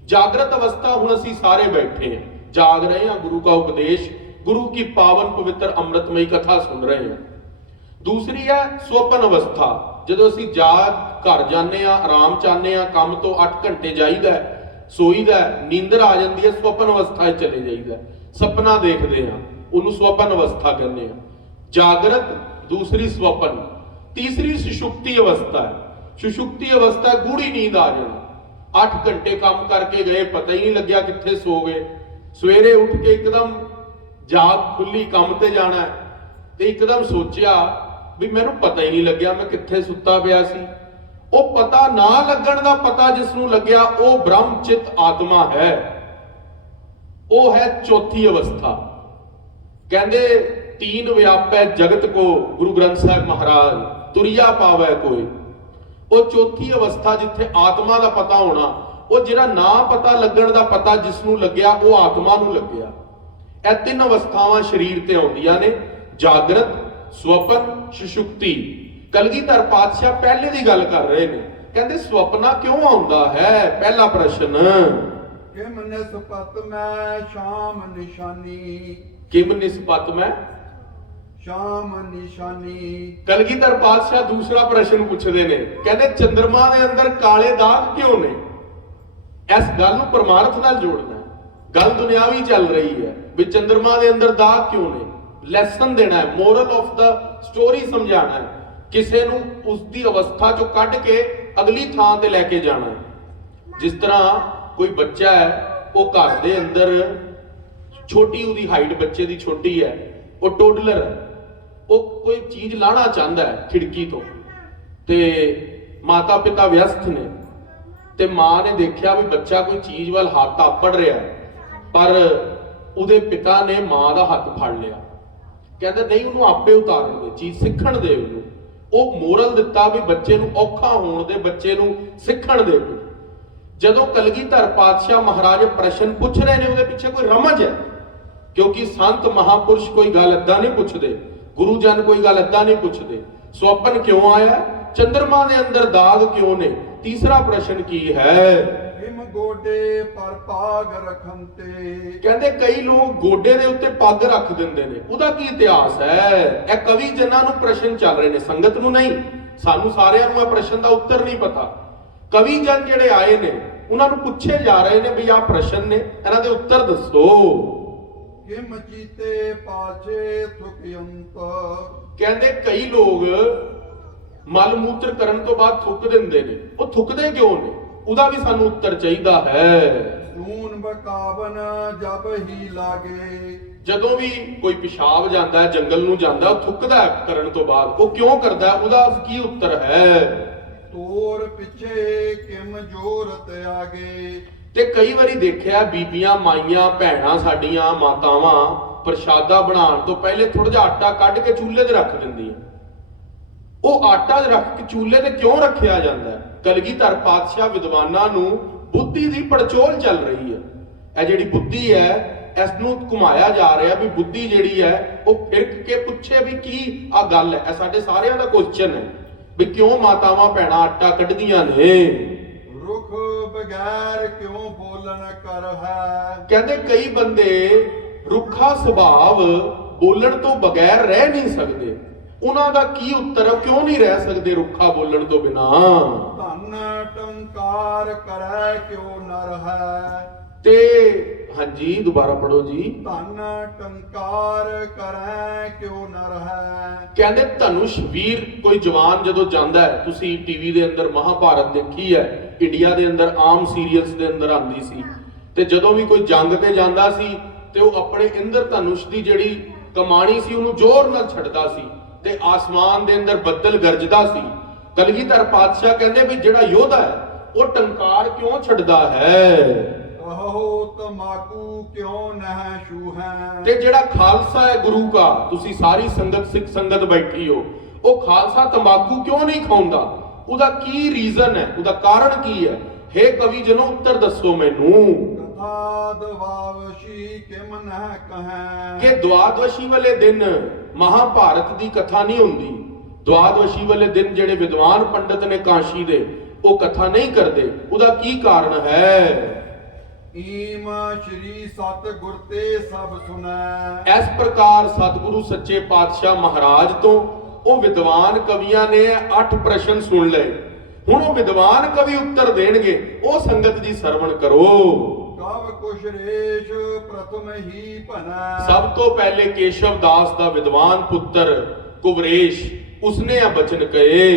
ਜਾਗਰਤ ਅਵਸਥਾ ਹੁਣ ਅਸੀਂ ਸਾਰੇ ਬੈਠੇ ਹਾਂ, ਜਾਗ ਰਹੇ ਹਾਂ, ਗੁਰੂ का ਉਪਦੇਸ਼, ਗੁਰੂ की पावन पवित्र अमृतमयी कथा सुन रहे हैं। दूसरी है ਸਵਪਨ ਅਵਸਥਾ, ਜਦੋਂ ਅਸੀਂ ਜਾਗ ਘਰ ਜਾਂਦੇ ਆ, ਆਰਾਮ ਚਾਹੁੰਦੇ ਆ, ਕੰਮ ਤੋਂ 8 ਘੰਟੇ ਜਾਈਦਾ, ਸੋਈਦਾ, ਨੀਂਦਰ ਆ ਜਾਂਦੀ ਹੈ, ਸੁਪਨ ਅਵਸਥਾ 'ਚ ਚਲੇ ਜਾਈਦਾ, ਸੁਪਨਾ ਦੇਖਦੇ ਆ, ਉਹਨੂੰ ਸੁਪਨ ਅਵਸਥਾ ਕਹਿੰਦੇ ਆ। ਜਾਗਰਤ, ਦੂਸਰੀ ਸੁਪਨ, ਤੀਸਰੀ ਸੁਸ਼ੁਪਤੀ ਅਵਸਥਾ ਹੈ। ਸੁਸ਼ੁਪਤੀ ਅਵਸਥਾ ਗੂੜੀ ਨੀਂਦ ਆ ਜਾਣਾ, 8 ਘੰਟੇ ਕੰਮ ਕਰਕੇ ਗਏ, ਪਤਾ ਹੀ ਨਹੀਂ ਲੱਗਿਆ ਕਿੱਥੇ ਸੋ ਗਏ। ਸਵੇਰੇ ਉੱਠ ਕੇ ਇੱਕਦਮ ਜਾਗ ਖੁੱਲੀ, ਕੰਮ ਤੇ ਜਾਣਾ ਹੈ, ਤੇ ਇੱਕਦਮ ਸੋਚਿਆ ਵੀ ਮੈਨੂੰ ਪਤਾ ਹੀ ਨਹੀਂ ਲੱਗਿਆ ਮੈਂ ਕਿੱਥੇ ਸੁੱਤਾ ਪਿਆ ਸੀ। ਉਹ ਪਤਾ ਨਾ ਲੱਗਣ ਦਾ ਪਤਾ ਜਿਸ ਨੂੰ ਲੱਗਿਆ, ਉਹ ਬ੍ਰਹਮ ਚਿਤ ਆਤਮਾ ਹੈ। ਉਹ ਹੈ ਚੌਥੀ ਅਵਸਥਾ। ਕਹਿੰਦੇ ਤੀਨ ਵਿਆਪੈ ਜਗਤ ਕੋ, ਗੁਰੂ ਗ੍ਰੰਥ ਸਾਹਿਬ ਮਹਾਰਾਜ, ਤੁਰਿਆ ਪਾਵੈ ਕੋਈ। ਉਹ ਚੌਥੀ ਅਵਸਥਾ ਜਿੱਥੇ ਆਤਮਾ ਦਾ ਪਤਾ ਹੋਣਾ, ਉਹ ਜਿਹੜਾ ਨਾ ਪਤਾ ਲੱਗਣ ਦਾ ਪਤਾ ਜਿਸ ਨੂੰ ਲੱਗਿਆ, ਉਹ ਆਤਮਾ ਨੂੰ ਲੱਗਿਆ। ਇਹ 3 ਅਵਸਥਾਵਾਂ ਸਰੀਰ ਤੇ ਆਉਂਦੀਆਂ ਨੇ, ਜਾਗਰਤ, ਸੁਪਨ, ਸੁਸ਼ੁਪਤੀ। ਕਲਗੀਧਰ ਪਾਤਸ਼ਾਹ ਪਹਿਲੇ ਦੀ ਗੱਲ ਕਰ ਰਹੇ ਨੇ, ਕਹਿੰਦੇ ਸੁਪਨਾ ਕਿਉਂ ਆਉਂਦਾ ਹੈ? ਪਹਿਲਾ ਪ੍ਰਸ਼ਨ, ਕਿਮ ਨਿਸਪਤ ਮੈਂ ਸ਼ਾਮ ਨਿਸ਼ਾਨੀ। ਕਿਮ ਨਿਸਬਤ ਮੈਂ ਸ਼ਾਮ ਨਿਸ਼ਾਨੀ। ਕਲਗੀਧਰ ਪਾਤਸ਼ਾਹ ਦੂਸਰਾ ਪ੍ਰਸ਼ਨ ਪੁੱਛਦੇ ਨੇ, ਕਹਿੰਦੇ ਚੰਦਰਮਾ ਦੇ ਅੰਦਰ ਕਾਲੇ ਦਾਗ ਕਿਉਂ ਨੇ? ਇਸ ਗੱਲ ਨੂੰ ਪਰਮਾਰਥ ਨਾਲ ਜੋੜਨਾ ਹੈ। ਗੱਲ ਦੁਨਿਆਵੀ ਚੱਲ ਰਹੀ ਹੈ ਵੀ ਚੰਦਰਮਾ ਦੇ ਅੰਦਰ ਦਾਗ ਕਿਉਂ ਨੇ। ਲੈਸਨ ਦੇਣਾ ਹੈ, ਮੋਰਲ ਆਫ ਦਾ ਸਟੋਰੀ ਸਮਝਾਣਾ ਹੈ, ਕਿਸੇ ਨੂੰ ਉਸ ਦੀ ਅਵਸਥਾ ਚੋਂ ਕੱਢ ਕੇ ਅਗਲੀ ਥਾਂ ਤੇ ਲੈ ਕੇ ਜਾਣਾ ਹੈ। ਜਿਸ ਤਰ੍ਹਾਂ ਕੋਈ ਬੱਚਾ ਹੈ, ਉਹ ਘਰ ਦੇ ਅੰਦਰ ਛੋਟੀ, ਉਹਦੀ ਹਾਈਟ ਬੱਚੇ ਦੀ ਛੋਟੀ ਹੈ, ਉਹ ਟੋਡਲਰ ਹੈ, ਉਹ ਕੋਈ ਚੀਜ਼ ਲਾਣਾ ਚਾਹੁੰਦਾ ਹੈ ਖਿੜਕੀ ਤੋਂ, ਤੇ ਮਾਤਾ ਪਿਤਾ ਵਿਅਸਤ ਨੇ, ਤੇ ਮਾਂ ਨੇ ਦੇਖਿਆ ਵੀ ਬੱਚਾ ਕੋਈ ਚੀਜ਼ ਵੱਲ ਹੱਥ ਆਪੜ ਰਿਹਾ, ਪਰ ਉਹਦੇ ਪਿਤਾ ਨੇ ਮਾਂ ਦਾ ਹੱਥ ਫੜ ਲਿਆ। ਕਹਿੰਦਾ ਨਹੀਂ, ਉਹਨੂੰ ਆਪੇ ਉਤਾਰਨ ਦੇ, ਚੀਜ਼ ਸਿੱਖਣ ਦੇ ਉਹਨੂੰ। ਉਹ ਮੋਰਲ ਦਿੱਤਾ ਵੀ ਬੱਚੇ ਨੂੰ ਔਖਾ ਹੋਣ ਦੇ, ਬੱਚੇ ਨੂੰ ਸਿੱਖਣ ਦੇ। ਜਦੋਂ ਕਲਗੀਧਰ ਪਾਤਸ਼ਾਹ ਮਹਾਰਾਜ ਪ੍ਰਸ਼ਨ ਪੁੱਛ ਰਹੇ ਨੇ, ਉਹਦੇ ਪਿੱਛੇ ਕੋਈ ਰਮਜ ਹੈ, ਕਿਉਂਕਿ ਸੰਤ ਮਹਾਪੁਰਸ਼ ਕੋਈ ਗੱਲ ਏਦਾਂ ਨਹੀਂ ਪੁੱਛਦੇ, ਗੁਰੂ ਜਨ ਕੋਈ ਗੱਲ ਏਦਾਂ ਨਹੀਂ ਪੁੱਛਦੇ। ਸੁਪਨ ਕਿਉਂ ਆਇਆ? ਚੰਦਰਮਾ ਦੇ ਅੰਦਰ ਦਾਗ ਕਿਉਂ ਨੇ? ਤੀਸਰਾ ਪ੍ਰਸ਼ਨ ਕੀ ਹੈ? ਕਿਮ ਗੋਡੇ ਪਰ ਪਾਗ ਰਖਨ ਤੇ। ਕਹਿੰਦੇ ਕਈ ਲੋਕ ਗੋਡੇ ਦੇ ਉੱਤੇ ਪੱਗ ਰੱਖ ਦਿੰਦੇ ਨੇ, ਉਹਦਾ ਕੀ ਇਤਿਹਾਸ ਹੈ? ਇਹ ਕਵੀ ਜਨਾਂ ਨੂੰ ਪ੍ਰਸ਼ਨ ਚੱਲ ਰਹੇ ਨੇ, ਸੰਗਤ ਨੂੰ ਨਹੀਂ। ਸਾਨੂੰ ਸਾਰਿਆਂ ਨੂੰ ਇਹ ਪ੍ਰਸ਼ਨ ਦਾ ਉੱਤਰ ਨਹੀਂ ਪਤਾ। ਕਵੀ ਜਨ ਜਿਹੜੇ ਆਏ ਨੇ, ਉਹਨਾਂ ਨੂੰ ਪੁੱਛੇ ਜਾ ਰਹੇ ਨੇ ਵੀ ਆਹ ਪ੍ਰਸ਼ਨ ਨੇ, ਇਹਨਾਂ ਦੇ ਉੱਤਰ ਦੱਸੋ। ਕਿਮ ਜੀਤੇ ਪਾਛੇ ਥੁਕਿਅੰਤ। ਕਹਿੰਦੇ ਕਈ ਲੋਕ ਮਲ ਮੂਤਰ ਕਰਨ ਤੋਂ ਬਾਅਦ ਥੁੱਕ ਦਿੰਦੇ ਨੇ, ਉਹ ਥੁੱਕਦੇ ਕਿਉਂ ਨੇ? ਉਹਦਾ ਵੀ ਸਾਨੂੰ ਉੱਤਰ ਚਾਹੀਦਾ ਹੈ। ਸੂਨ ਬਕਾਵਨ ਜਬ ਹੀ ਲਾਗੇ। ਜਦੋਂ ਵੀ ਕੋਈ ਪਿਸ਼ਾਬ ਜਾਂਦਾ ਹੈ, ਜੰਗਲ ਨੂੰ ਜਾਂਦਾ, ਉਹ ਥੁੱਕਦਾ ਹੈ ਕਰਨ ਤੋਂ ਬਾਅਦ, ਉਹ ਕਿਉਂ ਕਰਦਾ? ਉਹਦਾ ਕੀ ਉੱਤਰ ਹੈ? ਤੋਰ ਪਿੱਛੇ ਕਿਮ ਜੋਰਤ ਆਗੇ। ਤੇ ਕਈ ਵਾਰੀ ਦੇਖਿਆ ਬੀਬੀਆਂ, ਮਾਈਆਂ, ਭੈਣਾਂ ਸਾਡੀਆਂ, ਮਾਤਾਵਾਂ ਪ੍ਰਸ਼ਾਦਾ ਬਣਾਉਣ ਤੋਂ ਪਹਿਲੇ ਥੋੜਾ ਜਿਹਾ ਆਟਾ ਕੱਢ ਕੇ ਚੂਲੇ ਤੇ ਰੱਖ ਦਿੰਦੀਆਂ। ਉਹ ਆਟਾ ਰੱਖ ਕੇ ਚੂਲੇ ਤੇ ਕਿਉਂ ਰੱਖਿਆ ਜਾਂਦਾ ਹੈ? ਕਲਗੀਧਰ ਪਾਤਸ਼ਾਹ ਵਿਦਵਾਨਾਂ ਨੂੰ ਬੁੱਧੀ ਦੀ ਪੜਚੋਲ ਚੱਲ ਰਹੀ ਹੈ। ਇਹ ਜਿਹੜੀ ਬੁੱਧੀ ਹੈ, ਇਸ ਨੂੰ ਘੁਮਾਇਆ ਜਾ ਰਿਹਾ ਵੀ ਬੁੱਧੀ ਜਿਹੜੀ ਹੈ ਉਹ ਫਿਰਕ ਕੇ ਪੁੱਛੇ ਵੀ ਕੀ ਆ ਗੱਲ ਹੈ। ਇਹ ਸਾਡੇ ਸਾਰਿਆਂ ਦਾ ਕੁਐਸਚਨ ਹੈ ਵੀ ਕਿਉਂ ਮਾਤਾਵਾਂ ਭੈਣਾਂ ਆਟਾ ਕੱਢਦੀਆਂ ਨੇ। ਰੁਖ ਬਗੈਰ ਕਿਉਂ ਬੋਲਣ ਕਰ ਹੈ। ਕਹਿੰਦੇ ਕਈ ਬੰਦੇ ਰੁੱਖਾ ਸੁਭਾਵ, ਬੋਲਣ ਤੋਂ ਬਗੈਰ ਰਹਿ ਨਹੀਂ ਸਕਦੇ। ਉਹਨਾਂ ਦਾ ਕੀ ਉੱਤਰ ਹੈ? ਕਿਉਂ ਨਹੀਂ ਰਹਿ ਸਕਦੇ ਰੁੱਖਾ ਬੋਲਣ ਤੋਂ ਬਿਨਾ? ਧਨ ਟੰਕਾਰ ਕਰੈ ਕਿਉਂ ਨਰ ਹੈ। ਤੇ ਹਾਂਜੀ, ਦੁਬਾਰਾ ਪੜੋ ਜੀ। ਧਨ ਟੰਕਾਰ ਕਰੈ ਕਿਉਂ ਨਰ ਹੈ। ਕਹਿੰਦੇ ਧਨੁਸ਼ ਵੀਰ ਕੋਈ ਜਵਾਨ ਜਦੋਂ ਜਾਂਦਾ ਹੈ, ਤੁਸੀਂ ਟੀਵੀ ਦੇ ਅੰਦਰ ਮਹਾਭਾਰਤ ਦੇਖੀ ਹੈ, ਇੰਡੀਆ ਦੇ ਅੰਦਰ ਆਮ ਸੀਰੀਅਲਸ ਦੇ ਅੰਦਰ ਆਉਂਦੀ ਸੀ, ਤੇ ਜਦੋਂ ਵੀ ਕੋਈ ਜੰਗ ਤੇ ਜਾਂਦਾ ਸੀ ਤੇ ਉਹ ਆਪਣੇ ਇੰਦਰ ਧਨੁਸ਼ ਦੀ ਜਿਹੜੀ ਕਮਾਣੀ ਸੀ ਉਹਨੂੰ ਜ਼ੋਰ ਨਾਲ ਛੱਡਦਾ ਸੀ, ਤੇ ਆਸਮਾਨ ਦੇ ਅੰਦਰ ਬੱਦਲ ਗਰਜਦਾ ਸੀ। ਕਲਗੀਧਰ ਪਾਤਸ਼ਾਹ ਕਹਿੰਦੇ ਵੀ ਜਿਹੜਾ ਯੋਧਾ ਹੈ ਉਹ ਟੰਕਾਰ ਕਿਉਂ ਛੱਡਦਾ ਹੈ? ਕਹੋ ਤਮਾਕੂ ਕਿਉਂ ਨਹਿ ਛੂ ਹੈ। ਤੇ ਜਿਹੜਾ ਖਾਲਸਾ ਹੈ ਗੁਰੂ ਦਾ, ਤੁਸੀਂ ਸਾਰੀ ਸੰਗਤ ਸਿੱਖ ਸੰਗਤ ਬੈਠੀ ਹੋ, ਉਹ ਖਾਲਸਾ ਤੰਬਾਕੂ ਕਿਉਂ ਨਹੀਂ ਖਾਉਂਦਾ? ਉਹਦਾ ਕੀ ਰੀਜ਼ਨ ਹੈ? ਉਹਦਾ ਕਾਰਨ ਕੀ ਹੈ? ਹੇ ਕਵੀ ਜਨੋ, ਉੱਤਰ ਦੱਸੋ ਮੈਨੂੰ। ਕਥਾ ਦਵਾਵਸ਼ੀ ਕਿਮ ਨਹਿ ਕਹੈ। ਕਿ ਦੁਆਦਵਸ਼ੀ ਵਾਲੇ ਦਿਨ ਮਹਾਭਾਰਤ ਦੀ ਕਥਾ ਨਹੀਂ ਹੁੰਦੀ। ਦੁਆਦਵਸ਼ੀ ਵਾਲੇ ਦਿਨ ਜਿਹੜੇ ਵਿਦਵਾਨ ਪੰਡਤ ਨੇ ਕਾਸ਼ੀ ਦੇ, ਉਹ ਕਥਾ ਨਹੀਂ ਕਰਦੇ। ਉਹਦਾ ਕੀ ਕਾਰਨ ਹੈ? ਈਮ ਸ਼੍ਰੀ ਸਤ ਗੁਰ ਤੇ ਸਭ ਸੁਨੈ। ਇਸ ਪ੍ਰਕਾਰ ਸਤਿਗੁਰੂ ਸੱਚੇ ਪਾਤਸ਼ਾਹ ਮਹਾਰਾਜ ਤੋਂ ਉਹ ਵਿਦਵਾਨ ਕਵੀਆਂ ਨੇ 8 ਪ੍ਰਸ਼ਨ ਸੁਣ ਲਏ। ਹੁਣ ਉਹ ਵਿਦਵਾਨ ਕਵੀ ਉੱਤਰ ਦੇਣਗੇ, ਉਹ ਸੰਗਤ ਜੀ ਸਰਵਣ ਕਰੋ। ਕਵ ਕੁਸ਼ ਰੇਸ਼ ਪ੍ਰਥਮ ਹੀ ਭਨੈ। ਸਭ ਤੋਂ ਪਹਿਲੇ ਕੇਸ਼ਵ ਦਾਸ ਦਾ ਵਿਦਵਾਨ ਪੁੱਤਰ ਕੁਵਰੇਸ਼, ਉਸਨੇ ਆ ਬਚਨ ਕਹੇ